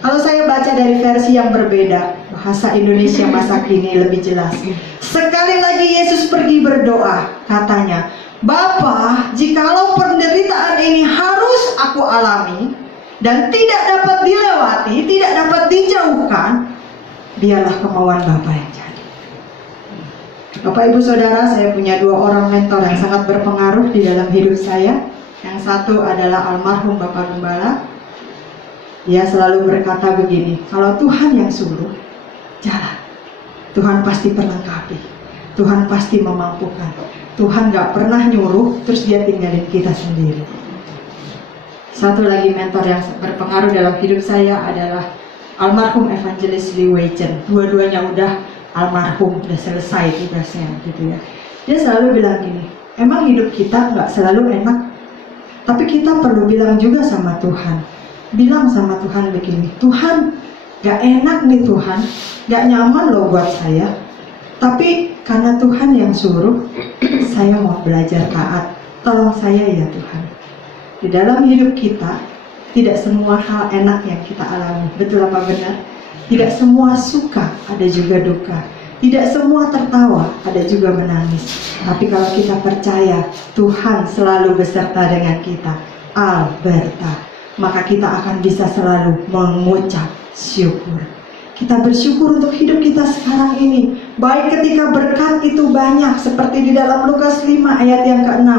Kalau saya baca dari versi yang berbeda, bahasa Indonesia masa kini lebih jelas. Sekali lagi Yesus pergi berdoa, katanya, Bapa, jikalau penderitaan ini harus aku alami dan tidak dapat dilewati, tidak dapat dijauhkan, biarlah kemauan Bapa yang jadi. Bapak Ibu Saudara, saya punya dua orang mentor yang sangat berpengaruh di dalam hidup saya. Yang satu adalah almarhum Bapak Gembala. Dia selalu berkata begini, kalau Tuhan yang suruh, jalan. Tuhan pasti perlengkapi, Tuhan pasti memampukan. Tuhan gak pernah nyuruh terus dia tinggalin kita sendiri. Satu lagi mentor yang berpengaruh dalam hidup saya adalah almarhum Evangelist Lee Weichen. Dua-duanya udah almarhum, udah selesai tugasnya gitu ya. Dia selalu bilang gini, emang hidup kita gak selalu enak, tapi kita perlu bilang juga sama Tuhan. Bilang sama Tuhan begini, Tuhan gak enak nih Tuhan, gak nyaman loh buat saya, tapi karena Tuhan yang suruh, saya mau belajar taat. Tolong saya ya Tuhan. Di dalam hidup kita, tidak semua hal enak yang kita alami. Betul apa benar? Tidak semua suka, ada juga duka. Tidak semua tertawa, ada juga menangis. Tapi kalau kita percaya Tuhan selalu beserta dengan kita, Alberta, maka kita akan bisa selalu mengucap syukur. Kita bersyukur untuk hidup kita sekarang ini, baik ketika berkat itu banyak, seperti di dalam Lukas 5 ayat yang ke-6.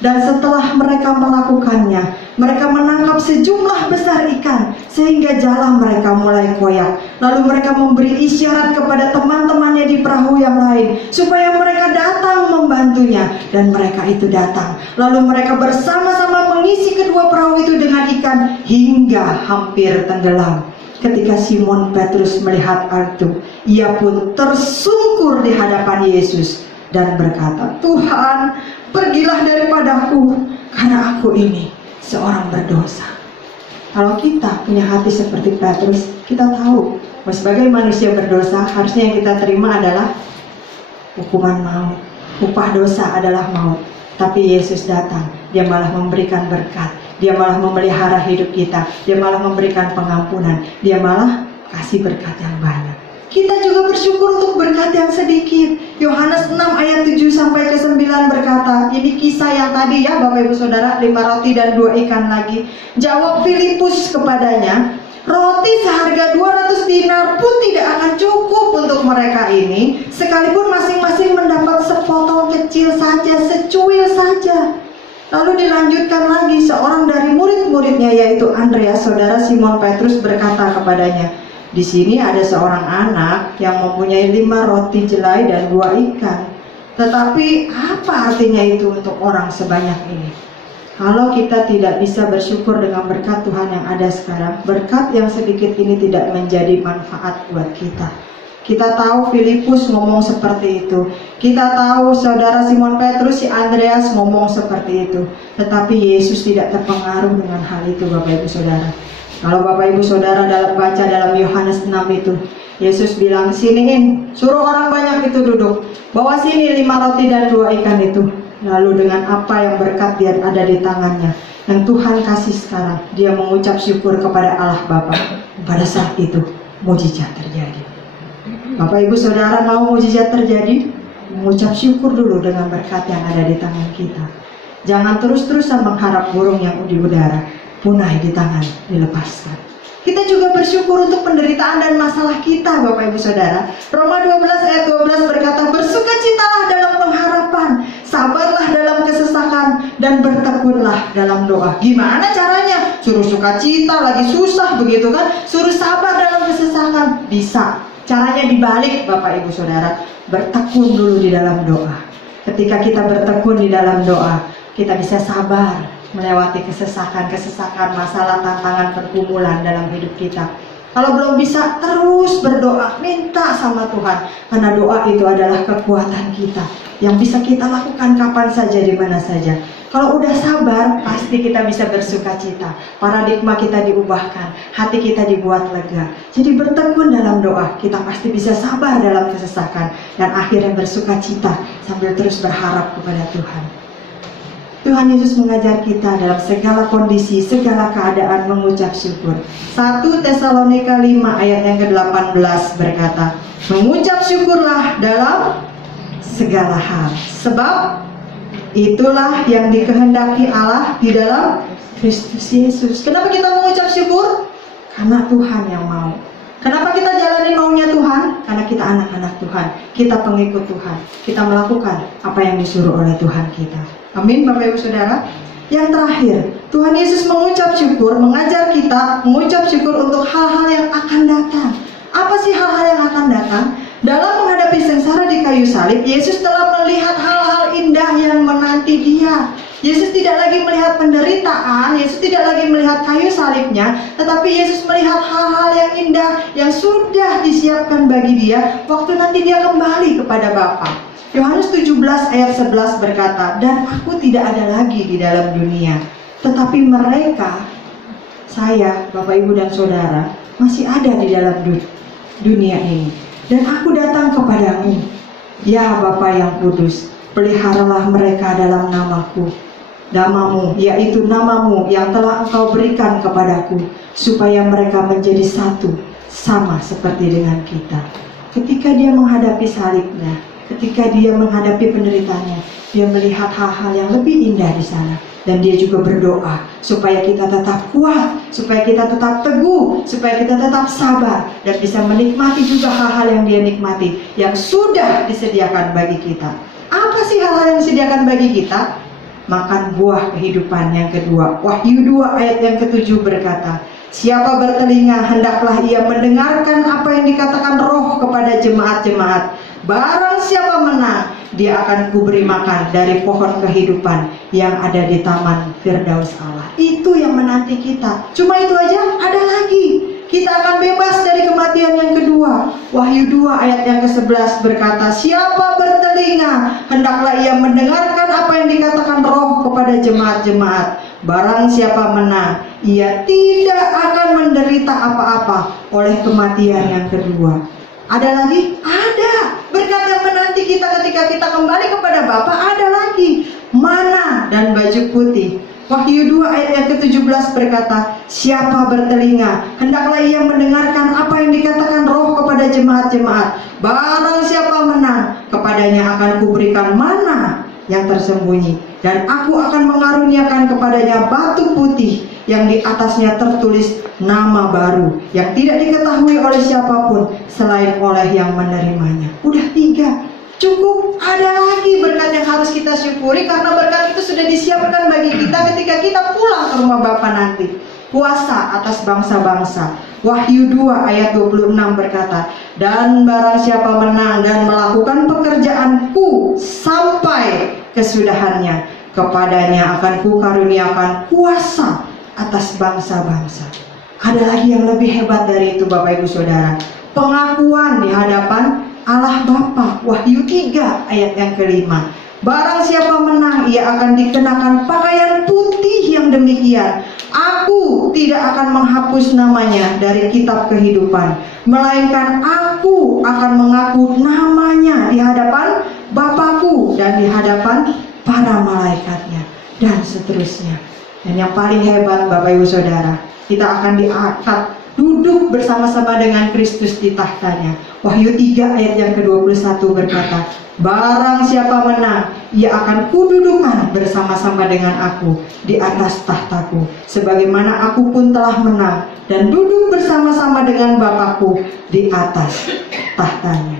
Dan setelah mereka melakukannya, mereka menangkap sejumlah besar ikan, sehingga jala mereka mulai koyak. Lalu mereka memberi isyarat kepada teman-temannya di perahu yang lain, supaya mereka datang membantunya. Dan mereka itu datang. Lalu mereka bersama-sama mengisi kedua perahu itu dengan ikan, hingga hampir tenggelam. Ketika Simon Petrus melihat hal itu, ia pun tersungkur di hadapan Yesus dan berkata, Tuhan, pergilah daripadaku, karena aku ini seorang berdosa. Kalau kita punya hati seperti Petrus, kita tahu bahwa sebagai manusia berdosa, harusnya yang kita terima adalah hukuman maut. Upah dosa adalah maut. Tapi Yesus datang, dia malah memberikan berkat. Dia malah memelihara hidup kita. Dia malah memberikan pengampunan. Dia malah kasih berkat yang banyak. Kita juga bersyukur untuk berkat yang sedikit. Yohanes 6 ayat 7 sampai ke 9 berkata, ini kisah yang tadi ya Bapak Ibu Saudara, 5 roti dan 2 ikan lagi. Jawab Filipus kepadanya, roti seharga 200 dinar pun tidak akan cukup untuk mereka ini, sekalipun masing-masing mendapat sepotong kecil saja, secuil saja. Lalu dilanjutkan lagi, seorang dari murid-muridnya yaitu Andreas, saudara Simon Petrus berkata kepadanya, di sini ada seorang anak yang mempunyai 5 roti jelai dan 2 ikan. Tetapi apa artinya itu untuk orang sebanyak ini? Kalau kita tidak bisa bersyukur dengan berkat Tuhan yang ada sekarang, berkat yang sedikit ini tidak menjadi manfaat buat kita. Kita tahu Filipus ngomong seperti itu. Kita tahu saudara Simon Petrus, si Andreas ngomong seperti itu. Tetapi Yesus tidak terpengaruh dengan hal itu Bapak Ibu Saudara. Kalau Bapak Ibu Saudara baca dalam Yohanes 6 itu, Yesus bilang, siniin, suruh orang banyak itu duduk. Bawa sini 5 roti dan 2 ikan itu. Lalu dengan apa yang berkat dia ada di tangannya, yang Tuhan kasih sekarang, dia mengucap syukur kepada Allah Bapa. Pada saat itu, mujizat terjadi. Bapak Ibu Saudara mau mujizat terjadi? Mengucap syukur dulu dengan berkat yang ada di tangan kita. Jangan terus-terusan mengharap burung yang di udara punah di tangan dilepaskan. Kita juga bersyukur untuk penderitaan dan masalah kita Bapak Ibu Saudara. Roma 12 ayat 12 berkata, bersukacitalah dalam pengharapan, sabarlah dalam kesesakan, dan bertekunlah dalam doa. Gimana caranya? Suruh sukacita lagi susah begitu kan? Suruh sabar dalam kesesakan, bisa. Caranya dibalik Bapak Ibu Saudara, bertekun dulu di dalam doa. Ketika kita bertekun di dalam doa, kita bisa sabar melewati kesesakan, masalah, tantangan, pergumulan dalam hidup kita. Kalau belum bisa, terus berdoa, minta sama Tuhan. Karena doa itu adalah kekuatan kita, yang bisa kita lakukan kapan saja, di mana saja. Kalau udah sabar, pasti kita bisa bersukacita. Paradigma kita diubahkan, hati kita dibuat lega. Jadi bertekun dalam doa, kita pasti bisa sabar dalam kesesakan, dan akhirnya bersukacita sambil terus berharap kepada Tuhan. Tuhan Yesus mengajar kita dalam segala kondisi, segala keadaan mengucap syukur. 1 Tesalonika 5 ayat yang ke-18 berkata, mengucap syukurlah dalam segala hal, sebab itulah yang dikehendaki Allah di dalam Kristus Yesus. Kenapa kita mengucap syukur? Karena Tuhan yang mau. Kenapa kita jalani maunya Tuhan? Karena kita anak-anak Tuhan, kita pengikut Tuhan, kita melakukan apa yang disuruh oleh Tuhan kita. Amin Bapak Ibu Saudara. Yang terakhir, Tuhan Yesus mengucap syukur, mengajar kita mengucap syukur untuk hal-hal yang akan datang. Apa sih hal-hal yang akan datang? Dalam menghadapi sengsara di kayu salib, Yesus telah melihat hal-hal indah yang menanti dia. Yesus tidak lagi melihat penderitaan, Yesus tidak lagi melihat kayu salibnya, tetapi Yesus melihat hal-hal yang indah yang sudah disiapkan bagi dia waktu nanti dia kembali kepada Bapa. Yohanes 17 ayat 11 berkata, dan aku tidak ada lagi di dalam dunia, tetapi mereka, saya, Bapak Ibu dan Saudara, masih ada di dalam dunia ini. Dan aku datang kepadamu, ya Bapa yang kudus, peliharalah mereka dalam namaku, namamu, yaitu namamu yang telah engkau berikan kepadaku, supaya mereka menjadi satu, sama seperti dengan kita. Ketika dia menghadapi salibnya, ketika dia menghadapi penderitaannya, dia melihat hal-hal yang lebih indah di sana. Dan dia juga berdoa supaya kita tetap kuat, supaya kita tetap teguh, supaya kita tetap sabar, dan bisa menikmati juga hal-hal yang dia nikmati, yang sudah disediakan bagi kita. Apa sih hal-hal yang disediakan bagi kita? Makan buah kehidupan yang kedua. Wahyu 2 ayat yang ke-7 berkata, siapa bertelinga hendaklah ia mendengarkan apa yang dikatakan Roh kepada jemaat-jemaat. Barang siapa menang, dia akan kuberi makan dari pohon kehidupan yang ada di taman Firdaus Allah. Itu yang menanti kita. Cuma itu aja? Ada lagi. Kita akan bebas dari kematian yang kedua. Wahyu 2 ayat yang ke-11 berkata, siapa bertelinga hendaklah ia mendengarkan apa yang dikatakan Roh kepada jemaat-jemaat. Barang siapa menang, ia tidak akan menderita apa-apa oleh kematian yang kedua. Ada lagi? Ada. Berkat yang menanti kita ketika kita kembali kepada Bapa ada lagi. Mana dan baju putih. Wahyu 2 ayat yang ke-17 berkata, siapa bertelinga, hendaklah ia mendengarkan apa yang dikatakan Roh kepada jemaat-jemaat. Barang siapa menang, kepadanya akan kuberikan mana yang tersembunyi, dan aku akan mengaruniakan kepadanya batu putih yang di atasnya tertulis nama baru, yang tidak diketahui oleh siapapun selain oleh yang menerimanya. Udah 3. Cukup, ada lagi berkat yang harus kita syukuri, karena berkat itu sudah disiapkan bagi kita ketika kita pulang ke rumah Bapa nanti. Puasa atas bangsa-bangsa. Wahyu 2 ayat 26 berkata, dan barang siapa menang dan melakukan pekerjaanku sampai kesudahannya, kepadanya akan kukaruniakan kuasa atas bangsa-bangsa. Ada lagi yang lebih hebat dari itu, Bapak Ibu Saudara. Pengakuan di hadapan Allah Bapa. Wahyu 3 ayat yang ke-5. Barang siapa menang, ia akan dikenakan pakaian putih yang demikian. Aku tidak akan menghapus namanya dari kitab kehidupan, melainkan aku akan mengaku namanya di hadapan Bapakku dan di hadapan para malaikatnya, dan seterusnya. Dan yang paling hebat, Bapak Ibu Saudara, kita akan diangkat duduk bersama-sama dengan Kristus di tahtanya. Wahyu 3 ayat yang ke-21 berkata, barang siapa menang, ia akan kududukan bersama-sama dengan aku di atas tahtaku, sebagaimana aku pun telah menang dan duduk bersama-sama dengan Bapakku di atas tahtanya.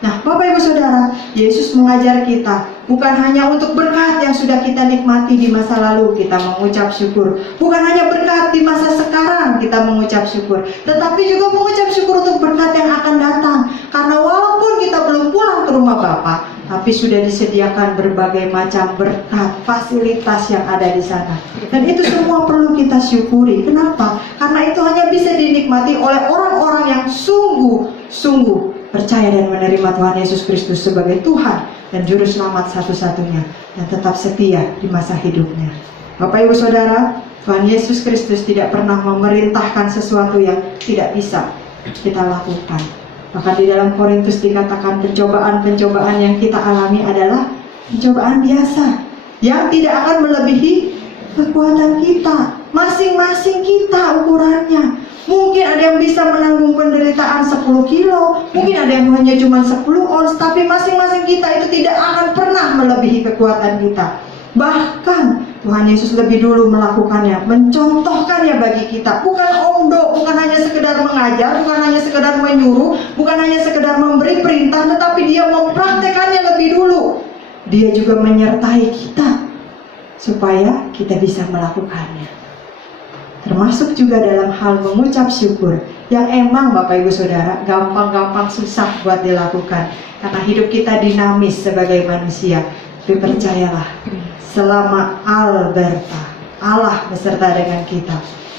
Nah, Bapak Ibu Saudara, Yesus mengajar kita bukan hanya untuk berkat yang sudah kita nikmati di masa lalu kita mengucap syukur, bukan hanya berkat di masa sekarang kita mengucap syukur, tetapi juga mengucap syukur untuk berkat yang akan datang. Karena walaupun kita belum pulang ke rumah Bapa, tapi sudah disediakan berbagai macam berkat, fasilitas yang ada di sana. Dan itu semua perlu kita syukuri. Kenapa? Karena itu hanya bisa dinikmati oleh orang-orang yang sungguh-sungguh percaya dan menerima Tuhan Yesus Kristus sebagai Tuhan dan Juru Selamat satu-satunya, dan tetap setia di masa hidupnya. Bapak Ibu Saudara, Tuhan Yesus Kristus tidak pernah memerintahkan sesuatu yang tidak bisa kita lakukan. Bahkan di dalam Korintus dikatakan pencobaan-pencobaan yang kita alami adalah pencobaan biasa yang tidak akan melebihi kekuatan kita. Masing-masing kita ukurannya. Mungkin ada yang bisa menanggung penderitaan 10 kilo, mungkin ada yang hanya cuma 10 ons, tapi masing-masing kita itu tidak akan pernah melebihi kekuatan kita. Bahkan Tuhan Yesus lebih dulu melakukannya, mencontohkannya bagi kita. Bukan omdo, bukan hanya sekedar mengajar, bukan hanya sekedar menyuruh, bukan hanya sekedar memberi perintah, tetapi dia mempraktekannya lebih dulu. Dia juga menyertai kita supaya kita bisa melakukannya. Termasuk juga dalam hal mengucap syukur, yang emang Bapak Ibu Saudara gampang-gampang susah buat dilakukan, karena hidup kita dinamis sebagai manusia. Tapi percayalah, selama Allah beserta dengan kita,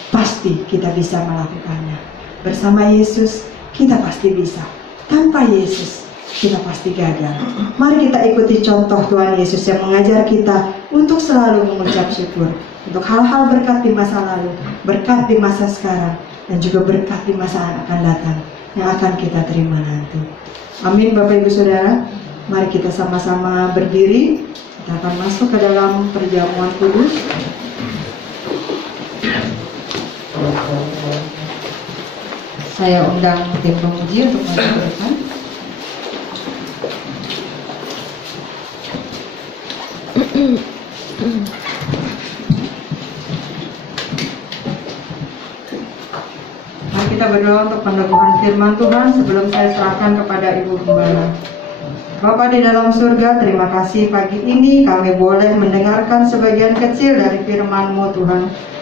pasti kita bisa melakukannya. Bersama Yesus kita pasti bisa. Tanpa Yesus kita pasti gagal. Mari kita ikuti contoh Tuhan Yesus yang mengajar kita untuk selalu mengucap syukur untuk hal-hal berkat di masa lalu, berkat di masa sekarang, dan juga berkat di masa yang akan datang yang akan kita terima nanti. Amin. Bapak Ibu Saudara, mari kita sama-sama berdiri. Kita akan masuk ke dalam perjamuan kudus. Saya undang tim pemuji untuk menyampaikan. Mari kita berdoa untuk peneguhan firman Tuhan sebelum saya serahkan kepada Ibu Gembala. Bapa di dalam surga, terima kasih pagi ini kami boleh mendengarkan sebagian kecil dari firman-Mu Tuhan.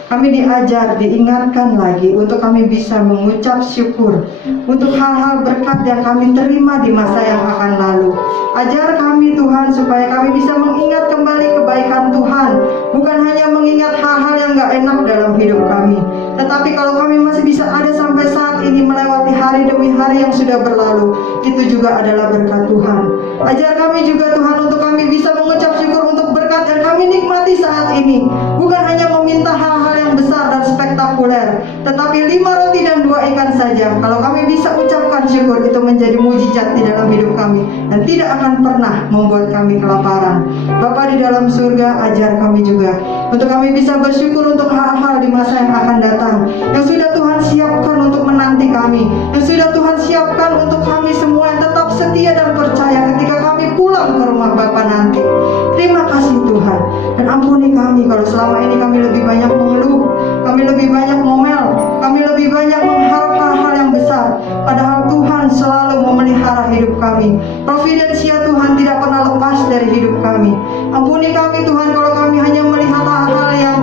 Kami diajar, diingatkan lagi untuk kami bisa mengucap syukur untuk hal-hal berkat yang kami terima di masa yang akan lalu. Ajar kami Tuhan supaya kami bisa mengingat kembali kebaikan Tuhan, bukan hanya mengingat hal-hal yang gak enak dalam hidup kami, tetapi kalau kami masih bisa ada sampai saat ini melewati hari demi hari yang sudah berlalu, itu juga adalah berkat Tuhan. Ajar kami juga Tuhan untuk kami bisa mengucap syukur untuk berkat yang kami nikmati saat ini, bukan hanya meminta hal-hal yang besar dan spektakuler, tetapi 5 roti dan 2 ikan saja. Kalau kami bisa ucapkan syukur, itu menjadi mujizat di dalam hidup kami dan tidak akan pernah membuat kami kelaparan. Bapa di dalam surga, ajar kami juga untuk kami bisa bersyukur untuk hal-hal di masa yang akan datang, yang sudah Tuhan siapkan untuk menanti kami, yang sudah Tuhan siapkan untuk kami semua yang tetap setia dan percaya ketika kami pulang ke rumah Bapa nanti. Terima kasih Tuhan, dan ampuni kami kalau selama ini kami lebih banyak mengeluh, kami lebih banyak ngomel, kami lebih banyak mengharap hal-hal yang besar, padahal Tuhan selalu memelihara hidup kami. Providensia Tuhan tidak pernah lepas dari hidup kami. Ampuni kami Tuhan kalau kami hanya melihat hal-hal yang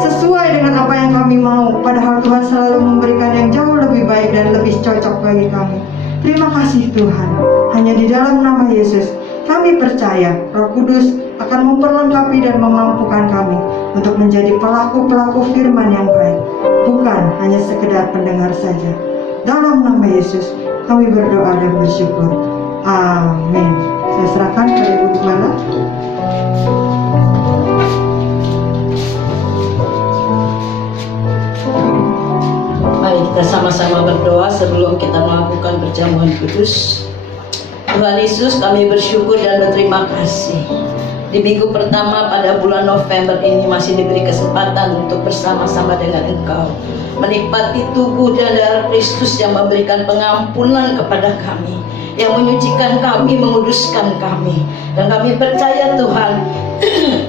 sesuai dengan apa yang kami mau, padahal Tuhan selalu memberikan yang jauh lebih baik dan lebih cocok bagi kami. Terima kasih Tuhan. Hanya di dalam nama Yesus kami percaya Roh Kudus akan memperlengkapi dan memampukan kami untuk menjadi pelaku-pelaku firman yang baik, bukan hanya sekedar pendengar saja. Dalam nama Yesus kami berdoa dan bersyukur. Amin. Saya serahkan kepada Ibu Gembala. Mari kita sama-sama berdoa sebelum kita melakukan perjamuan kudus. Tuhan Yesus, kami bersyukur dan berterima kasih. Di minggu pertama pada bulan November ini masih diberi kesempatan untuk bersama-sama dengan Engkau, menikmati tubuh dan darah Kristus yang memberikan pengampunan kepada kami, yang menyucikan kami, menguduskan kami. Dan kami percaya Tuhan,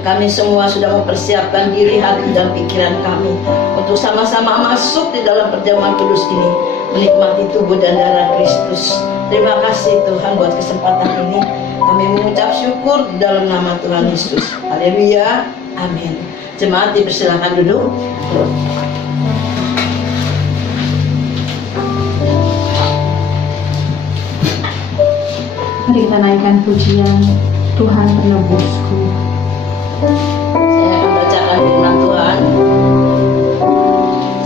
kami semua sudah mempersiapkan diri, hati dan pikiran kami untuk sama-sama masuk di dalam perjamuan kudus ini, menikmati tubuh dan darah Kristus. Terima kasih Tuhan buat kesempatan ini. Kami mengucap syukur di dalam nama Tuhan Yesus. Haleluya. Amin. Jemaat dipersilakan duduk. Mari kita naikkan pujian Tuhan penebusku. Saya akan bacakan firman Tuhan.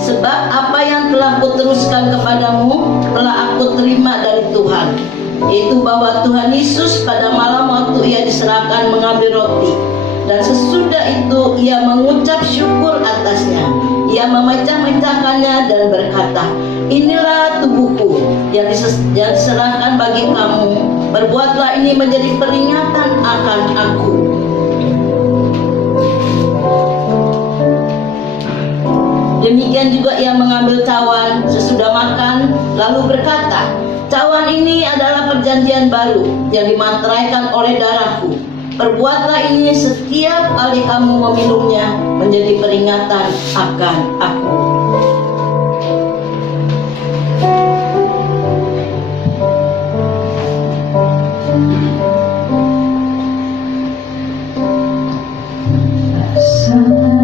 Sebab apa yang telah kuteruskan kepadamu telah aku terima dari Tuhan, yaitu bahwa Tuhan Yesus pada malam waktu ia diserahkan mengambil roti, dan sesudah itu ia mengucap syukur atasnya. Ia memecah-mecahkannya dan berkata, inilah tubuhku yang diserahkan bagi kamu. Perbuatlah ini menjadi peringatan akan aku. Demikian juga ia mengambil cawan sesudah makan, lalu berkata, cawan ini adalah perjanjian baru yang dimateraikan oleh darahku. Perbuatlah ini setiap kali kamu meminumnya menjadi peringatan akan aku. Tuhan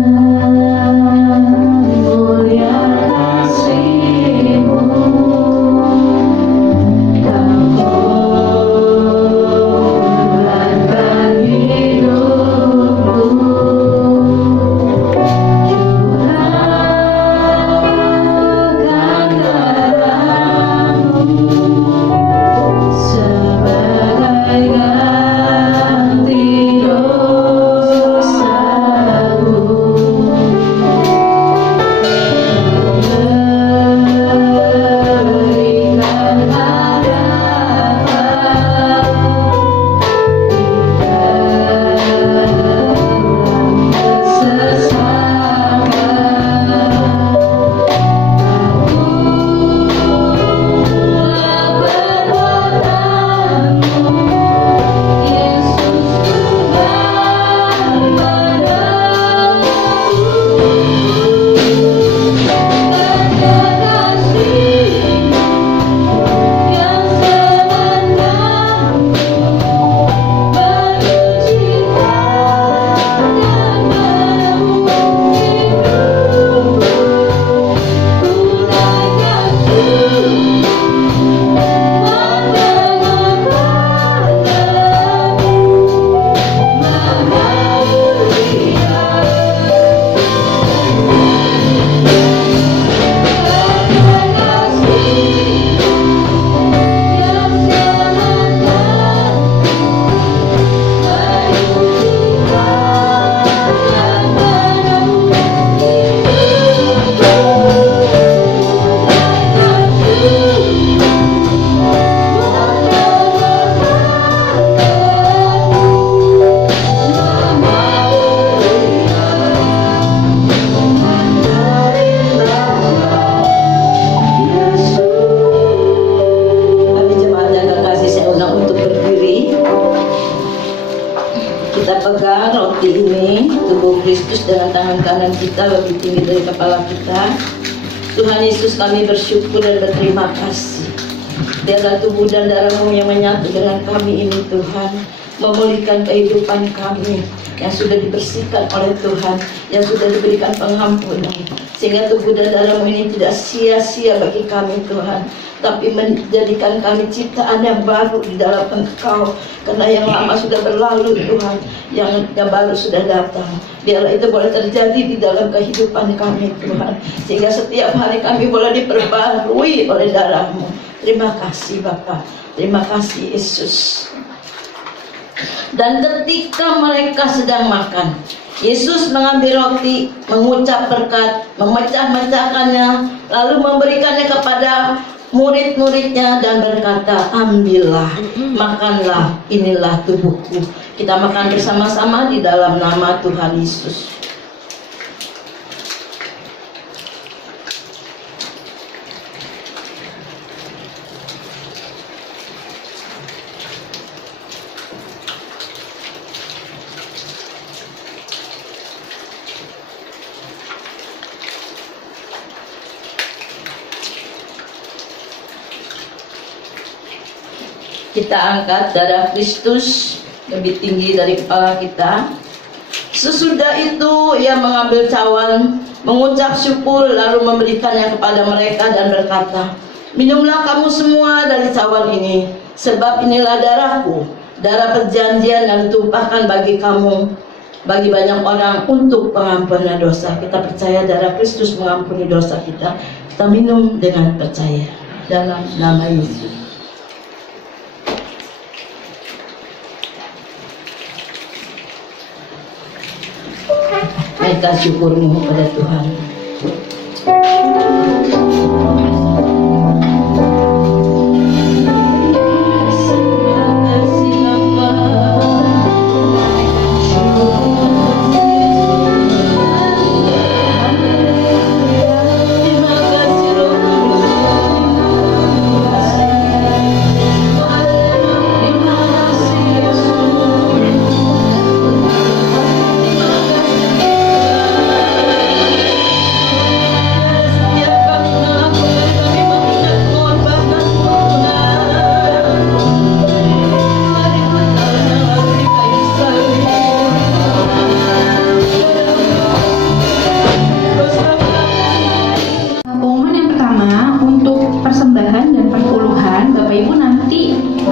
ini, tubuh Kristus dengan tangan kanan kita lebih tinggi dari kepala kita. Tuhan Yesus, kami bersyukur dan berterima kasih. Biarlah tubuh dan darah-Mu yang menyatu dengan kami ini Tuhan, memulihkan kehidupan kami yang sudah dibersihkan oleh Tuhan, yang sudah diberikan pengampunan, sehingga tubuh dan darah-Mu ini tidak sia-sia bagi kami Tuhan, tapi menjadikan kami ciptaan yang baru di dalam Engkau. Karena yang lama sudah berlalu Tuhan, yang baru sudah datang. Biarlah itu boleh terjadi di dalam kehidupan kami Tuhan, sehingga setiap hari kami boleh diperbarui oleh darah-Mu. Terima kasih Bapa, terima kasih Yesus. Dan ketika mereka sedang makan, Yesus mengambil roti, mengucap berkat, memecah-mecahkannya, lalu memberikannya kepada murid-muridnya dan berkata, ambillah, makanlah, inilah tubuhku. Kita makan bersama-sama di dalam nama Tuhan Yesus. Kita angkat darah Kristus lebih tinggi dari kepala kita. Sesudah itu ia mengambil cawan, mengucap syukur, lalu memberikannya kepada mereka dan berkata, minumlah kamu semua dari cawan ini, sebab inilah darahku, darah perjanjian yang ditumpahkan bagi kamu, bagi banyak orang untuk pengampunan dosa. Kita percaya darah Kristus mengampuni dosa kita. Kita minum dengan percaya dalam nama Yesus. Naikkan syukurmu pada Tuhan.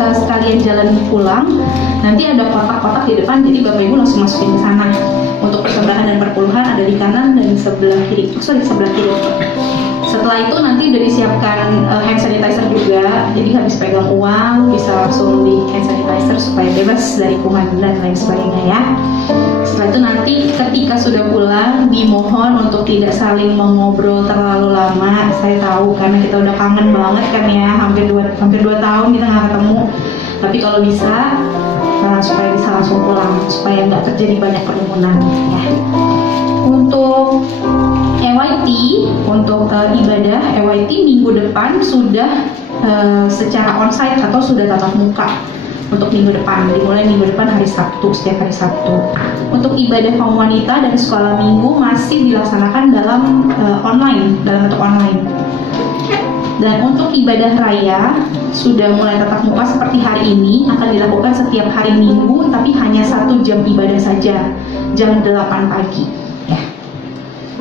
Sekalian jalan pulang, nanti ada kotak-kotak di depan, jadi Bapak Ibu langsung masukin ke sana. Untuk persembahan dan perpuluhan ada di kanan dan sebelah kiri. Sebelah kiri. Setelah itu nanti udah disiapkan hand sanitizer juga, jadi habis pegang uang bisa langsung di hand sanitizer supaya bebas dari kuman dan lain sebagainya ya. Setelah itu nanti ketika sudah pulang dimohon untuk tidak saling mengobrol terlalu lama. Saya tahu karena kita udah kangen banget kan ya, hampir 2 tahun kita nggak ketemu. Tapi kalau bisa supaya bisa langsung pulang, supaya nggak terjadi banyak kerumunan ya. Untuk EYT, untuk ibadah EYT minggu depan sudah secara onsite atau sudah tatap muka. Untuk minggu depan, dimulai minggu depan hari Sabtu, setiap hari Sabtu. Untuk ibadah kaum wanita dan sekolah minggu masih dilaksanakan dalam dalam bentuk online. Dan untuk ibadah raya sudah mulai tatap muka seperti hari ini, akan dilakukan setiap hari Minggu, tapi hanya 1 jam ibadah saja, jam 8 pagi. Ya.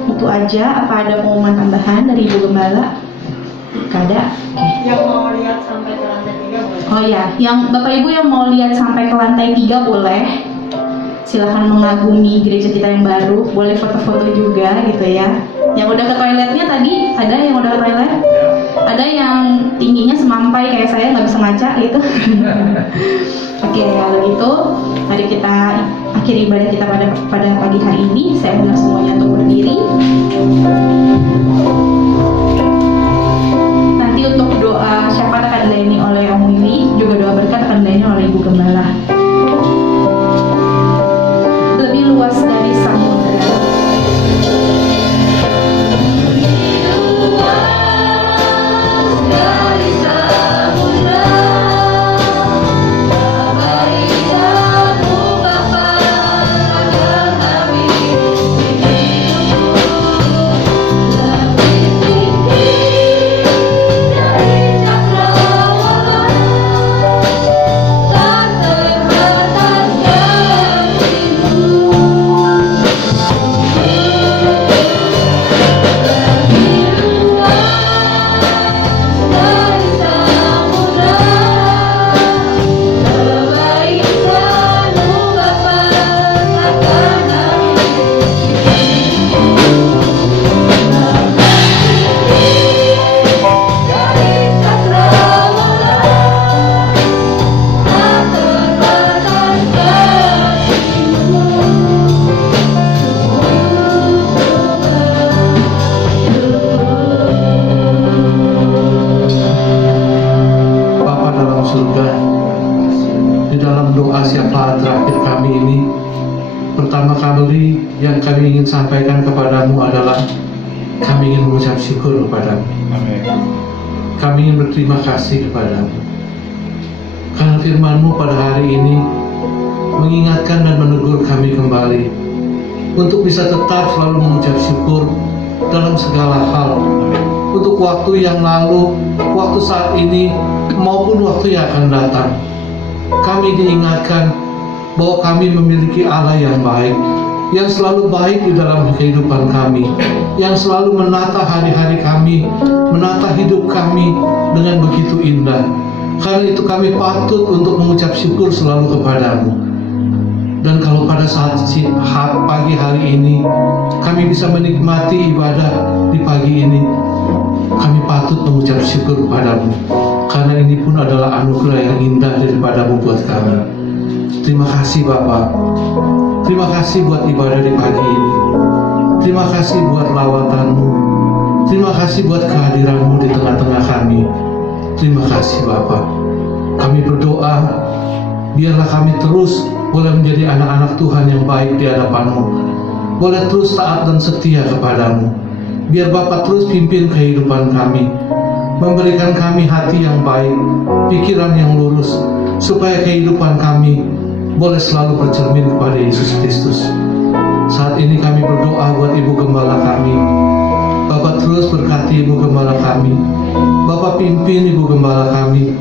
Itu aja. Apa ada pengumuman tambahan dari Ibu Gembala? Gak ada? Okay. Yang mau lihat sampai ke lantai 3 boleh? Oh ya, yang Bapak Ibu yang mau lihat sampai ke lantai 3 boleh. Silahkan mengagumi gereja kita yang baru, boleh foto-foto juga gitu ya. Yang udah ke toiletnya tadi, ada yang udah ke toilet? Ada yang tingginya semampai kayak saya, nggak bisa ngaca gitu. Oke, kalau gitu mari kita akhiri ibadah kita pada pagi hari ini. Saya undang semuanya untuk berdiri. Nanti untuk doa syafaat akan dilayani oleh Om Wiwi, juga doa berkat akan dilayani oleh Ibu Gembala. Lebih luas dari samudra. Bapa, Tapi yang kami ingin sampaikan kepadamu adalah kami ingin mengucap syukur kepadamu. Kami ingin berterima kasih kepadamu karena firman-Mu pada hari ini mengingatkan dan menegur kami kembali untuk bisa tetap selalu mengucap syukur dalam segala hal, untuk waktu yang lalu, waktu saat ini, maupun waktu yang akan datang. Kami diingatkan bahwa kami memiliki Allah yang baik, yang selalu baik di dalam kehidupan kami, yang selalu menata hari-hari kami, menata hidup kami dengan begitu indah. Karena itu kami patut untuk mengucap syukur selalu kepadamu. Dan kalau pada saat pagi hari ini kami bisa menikmati ibadah di pagi ini, kami patut mengucap syukur kepadamu, karena ini pun adalah anugerah yang indah daripadamu buat kami. Terima kasih Bapa. Terima kasih buat ibadah di pagi ini. Terima kasih buat lawatan-Mu. Terima kasih buat kehadiran-Mu di tengah-tengah kami. Terima kasih Bapa. Kami berdoa, biarlah kami terus boleh menjadi anak-anak Tuhan yang baik di hadapan-Mu. Boleh terus taat dan setia kepadamu. Biar Bapa terus pimpin kehidupan kami, memberikan kami hati yang baik, pikiran yang lurus, supaya kehidupan kami boleh selalu bercermin kepada Yesus Kristus. Saat ini kami berdoa buat Ibu Gembala kami. Bapak terus berkati Ibu Gembala kami. Bapak pimpin Ibu Gembala kami.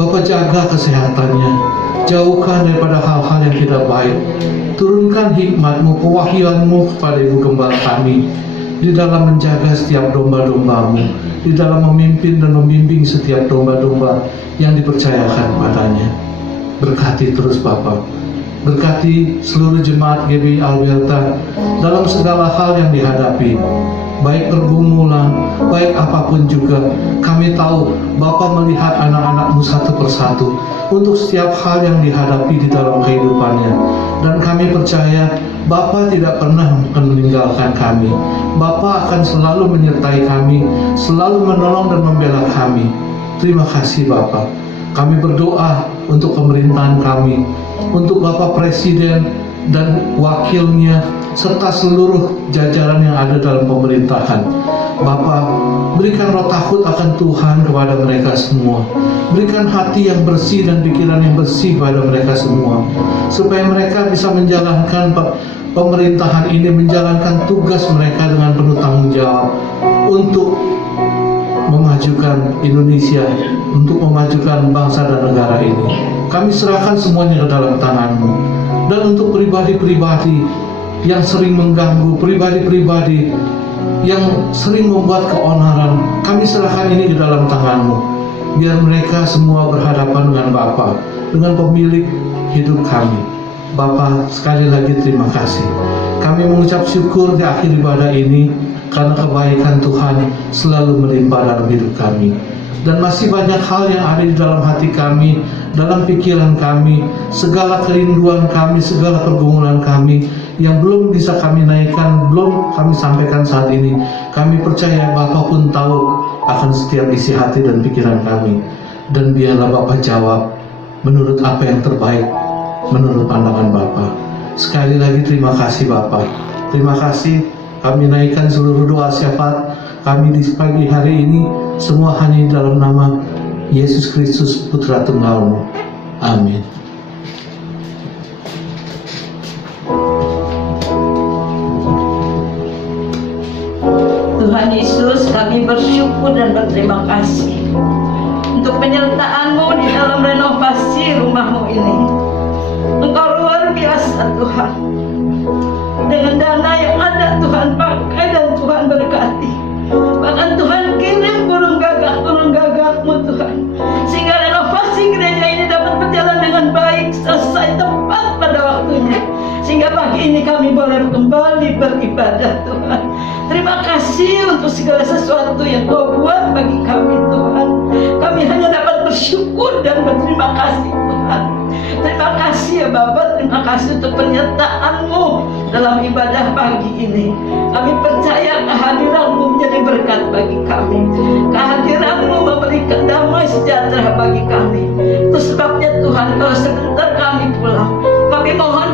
Bapak jaga kesehatannya. Jauhkan daripada hal-hal yang tidak baik. Turunkan hikmat-Mu, kewahyuan-Mu kepada Ibu Gembala kami, di dalam menjaga setiap domba-domba-Mu, di dalam memimpin dan membimbing setiap domba-domba yang dipercayakan padanya. Berkati terus Bapak. Berkati seluruh jemaat GBI Alberta dalam segala hal yang dihadapi, baik pergumulan, baik apapun juga. Kami tahu Bapa melihat anak-anak-Mu satu persatu untuk setiap hal yang dihadapi di dalam kehidupannya. Dan kami percaya Bapa tidak pernah akan meninggalkan kami. Bapa akan selalu menyertai kami, selalu menolong dan membela kami. Terima kasih Bapa. Kami berdoa untuk pemerintahan kami, untuk Bapak Presiden dan wakilnya, serta seluruh jajaran yang ada dalam pemerintahan. Bapak, berikan roh takut akan Tuhan kepada mereka semua. Berikan hati yang bersih dan pikiran yang bersih kepada mereka semua, supaya mereka bisa menjalankan pemerintahan ini, menjalankan tugas mereka dengan penuh tanggung jawab untuk memajukan Indonesia, untuk memajukan bangsa dan negara ini. Kami serahkan semuanya ke dalam tangan-Mu. Dan untuk pribadi-pribadi yang sering mengganggu, pribadi-pribadi yang sering membuat keonaran, kami serahkan ini ke dalam tangan-Mu. Biar mereka semua berhadapan dengan Bapa, dengan pemilik hidup kami. Bapa, sekali lagi terima kasih. Kami mengucap syukur di akhir ibadah ini, karena kebaikan Tuhan selalu melimpah dalam hidup kami. Dan masih banyak hal yang ada di dalam hati kami, dalam pikiran kami, segala kerinduan kami, segala pergumulan kami yang belum bisa kami naikkan, belum kami sampaikan saat ini. Kami percaya Bapa pun tahu akan setiap isi hati dan pikiran kami. Dan biarlah Bapa jawab menurut apa yang terbaik, menurut pandangan Bapa. Sekali lagi terima kasih Bapa. Terima kasih. Kami naikkan seluruh doa syafaat kami di pagi hari ini, semua hanya di dalam nama Yesus Kristus Putra Tunggal-Mu. Amin. Tuhan Yesus, kami bersyukur dan berterima kasih untuk penyertaan-Mu di dalam renovasi rumah-Mu ini. Engkau luar biasa Tuhan. Dengan dana yang ada Tuhan pakai dan Tuhan berkati. Bahkan Tuhan kirim burung gagak-Mu Tuhan, sehingga renovasi gereja ini dapat berjalan dengan baik, selesai tepat pada waktunya. Sehingga pagi ini kami boleh kembali beribadah Tuhan. Terima kasih untuk segala sesuatu yang Kau buat bagi kami Tuhan. Kami hanya dapat bersyukur dan berterima kasih Tuhan. Terima kasih ya Bapak, terima kasih untuk penyertaan-Mu dalam ibadah pagi ini. Kami percaya kehadiran-Mu menjadi berkat bagi kami. Kehadiran-Mu memberikan damai sejahtera bagi kami. Itu sebabnya Tuhan, kalau sebentar kami pulang, kami mohon